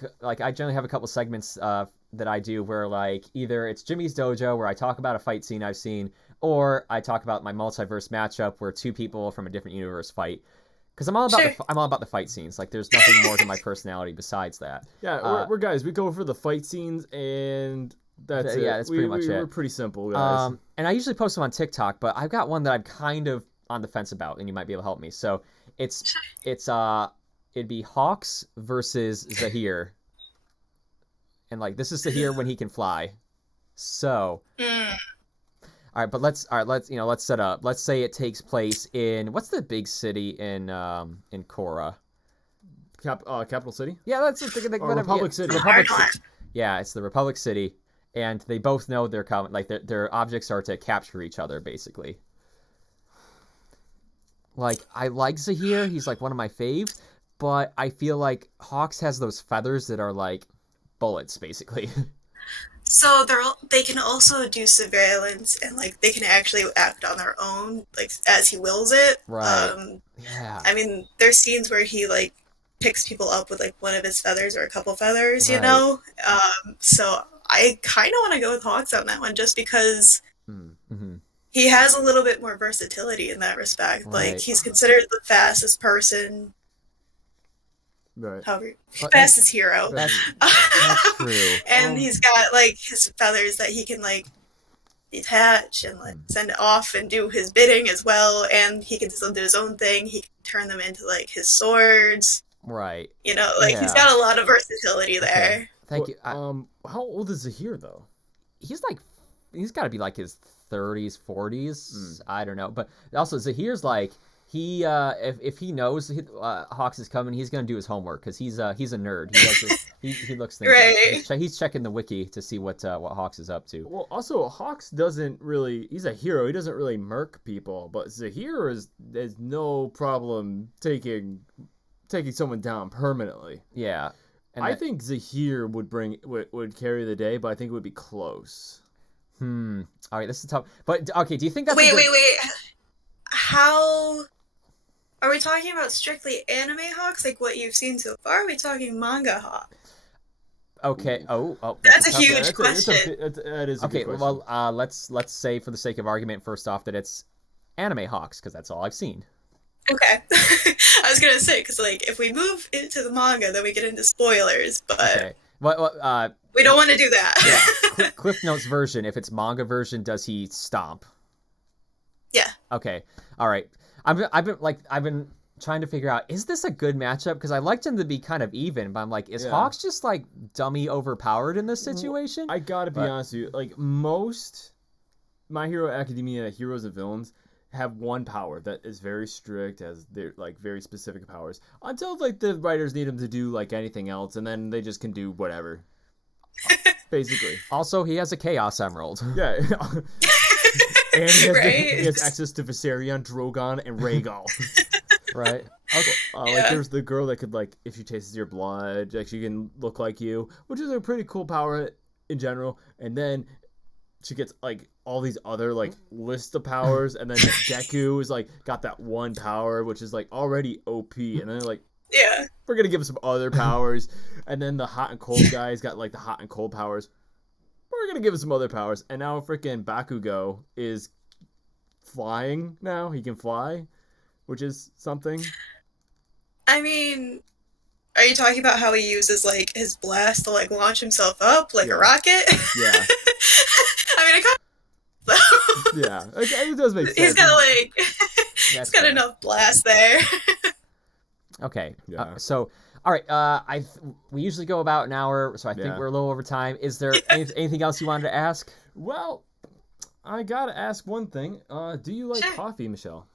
couple segments that I do where like either it's Jimmy's Dojo where I talk about a fight scene I've seen, or I talk about my multiverse matchup where two people from a different universe fight. Because I'm all about the fight scenes. Like there's nothing more to my personality besides that. Yeah, we're guys. We go for the fight scenes, and that's it. Yeah, that's pretty much it. We're pretty simple, guys. And I usually post them on TikTok, but I've got one that I'm kind of on the fence about, and you might be able to help me. So it'd be Hawks versus Zahir, and like this is Zahir when he can fly. So, all right, but let's set up. Let's say it takes place in what's the big city in Korra? Capital City. Yeah, let's just think of Republic City. Republic City. Yeah, it's the Republic City, and they both know their objects are to capture each other, basically. Like, I like Zahir, he's like one of my faves, but I feel like Hawks has those feathers that are like bullets, basically. So they can also do surveillance, and like they can actually act on their own, like as he wills it. Right. Yeah. I mean, there's scenes where he like picks people up with like one of his feathers or a couple feathers, Right. So I kind of want to go with Hawks on that one, just because Mm-hmm. he has a little bit more versatility in that respect. Right. Like he's considered the fastest person Right. however, But fastest hero. That's true. And he's got like his feathers that he can like detach and like send off and do his bidding as well. And he can do his own thing. He can turn them into like his swords. Right. You know, like he's Yeah. got a lot of versatility there. Okay. Thank you. How old is Zahir though? He's got to be like his 30s, 40s. Mm. I don't know. But also Zahir's like if he knows Hawks is coming, he's gonna do his homework because he's a nerd. He does he looks things Right. up. He's checking the wiki to see what Hawks is up to. Well, also Hawks doesn't really. He's a hero. He doesn't really murk people, but Zahir has no problem taking someone down permanently. Yeah. And I think Zahir would carry the day, but I think it would be close. All right, this is tough. But okay, do you think that's Wait. How are we talking about strictly anime Hawks, like what you've seen so far? Or are we talking manga Hawk? Okay. Oh. That's a tough huge one. question. That is a Okay. good question. Well, let's say for the sake of argument, first off, that it's anime Hawks because that's all I've seen. Okay. I was gonna say, because like if we move into the manga, then we get into spoilers, but Okay. Well, we don't want to do that. yeah. Cliff Notes version. If it's manga version, does he stomp? Yeah. Okay. All right. I've been trying to figure out, is this a good matchup? Because I liked him to be kind of even, but I'm like, is Hawks just like dummy overpowered in this situation? I gotta be honest with you. Like most My Hero Academia heroes and villains have one power that is very strict, as they're like very specific powers. Until like the writers need them to do like anything else, and then they just can do whatever. Basically. Also, he has a Chaos Emerald. Yeah. And he Right. has access to Viserion, Drogon, and Rhaegal. Right. Also, Yeah. like there's the girl that could like, if she tastes your blood, like she can look like you, which is a pretty cool power in general. And then she gets like all these other like list of powers, and then Deku is like got that one power which is like already OP, and then like Yeah. we're gonna give him some other powers, and then the hot and cold guy's got like the hot and cold powers. We're gonna give him some other powers, and now freaking Bakugo is flying now. He can fly, which is something. I mean, are you talking about how he uses like his blast to like launch himself up like Yeah. a rocket? Yeah. I mean, it kind of. Yeah, it does make sense. He's got like, he's That's got fair. enough blast there. Okay. Yeah. So, all right. We usually go about an hour, so I think Yeah. we're a little over time. Is there anything else you wanted to ask? Well, I gotta ask one thing. Do you like Sure. coffee, Michelle?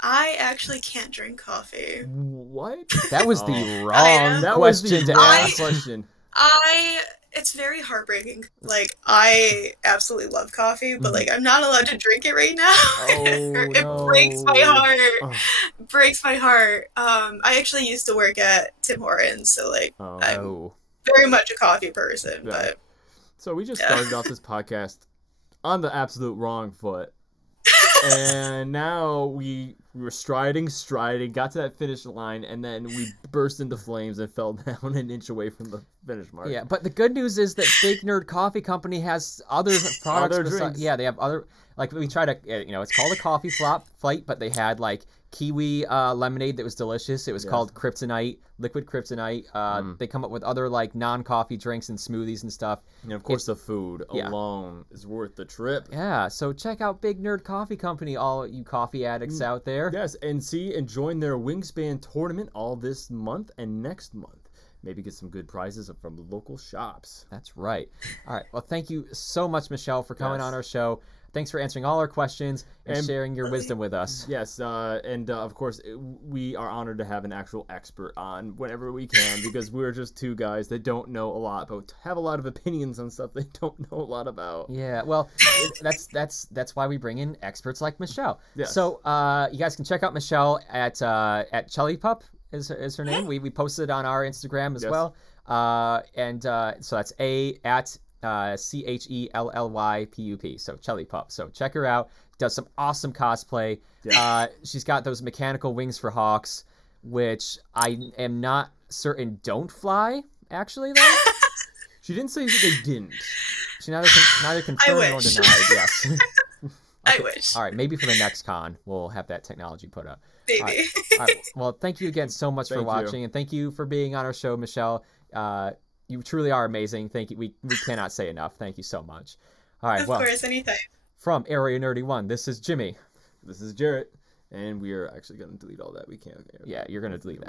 I actually can't drink coffee. What? That was Oh. the I wrong know. That was question the to wrong ask. question. It's very heartbreaking. Like, I absolutely love coffee, but like, I'm not allowed to drink it right now. Oh, It breaks my no. heart. Oh. Breaks my heart. I actually used to work at Tim Hortons, so like, Oh. I'm Oh. very much a coffee person, Yeah. but So we just Yeah. started off this podcast on the absolute wrong foot. And now we were striding, got to that finish line, and then we burst into flames and fell down an inch away from the finish mark. Yeah, but the good news is that Big Nerd Coffee Company has other products. Other besi- drinks. Yeah, they have other. Like we try to, it's called a coffee flight, but they had like kiwi lemonade that was delicious. It was Yes. called Kryptonite, liquid Kryptonite. They come up with other like non-coffee drinks and smoothies and stuff. And of course, the food Yeah. alone is worth the trip. Yeah, so check out Big Nerd Coffee Company, all you coffee addicts out there. Yes, and join their Wingspan tournament all this month and next month. Maybe get some good prizes from local shops. That's right. All right. Well, thank you so much, Michelle, for coming Yes. on our show. Thanks for answering all our questions and, And- sharing your wisdom with us. Yes, and of course, we are honored to have an actual expert on whenever we can, because we're just two guys that don't know a lot, but have a lot of opinions on stuff they don't know a lot about. Yeah, well, that's why we bring in experts like Michelle. Yes. So you guys can check out Michelle at Chellypup is her name. We posted it on our Instagram as Yes. well. So that's at CHELLYPUP. So Chellypup. So check her out. Does some awesome cosplay. Yeah. She's got those mechanical wings for hawks, which I am not certain don't fly. Actually, though. She didn't say that they didn't. She neither confirmed nor wish. denied. Yes. I wish. All right, maybe for the next con, we'll have that technology put up. Maybe. All right. All right. Well, thank you again so much for Thank you. watching, and thank you for being on our show, Michelle. You truly are amazing. Thank you. We cannot say enough. Thank you so much. All right. Of Well, course, anytime. from Area Nerdy 1, this is Jimmy. This is Jarrett, and we are actually going to delete all that. We can't. Okay. Yeah, you're going to delete that.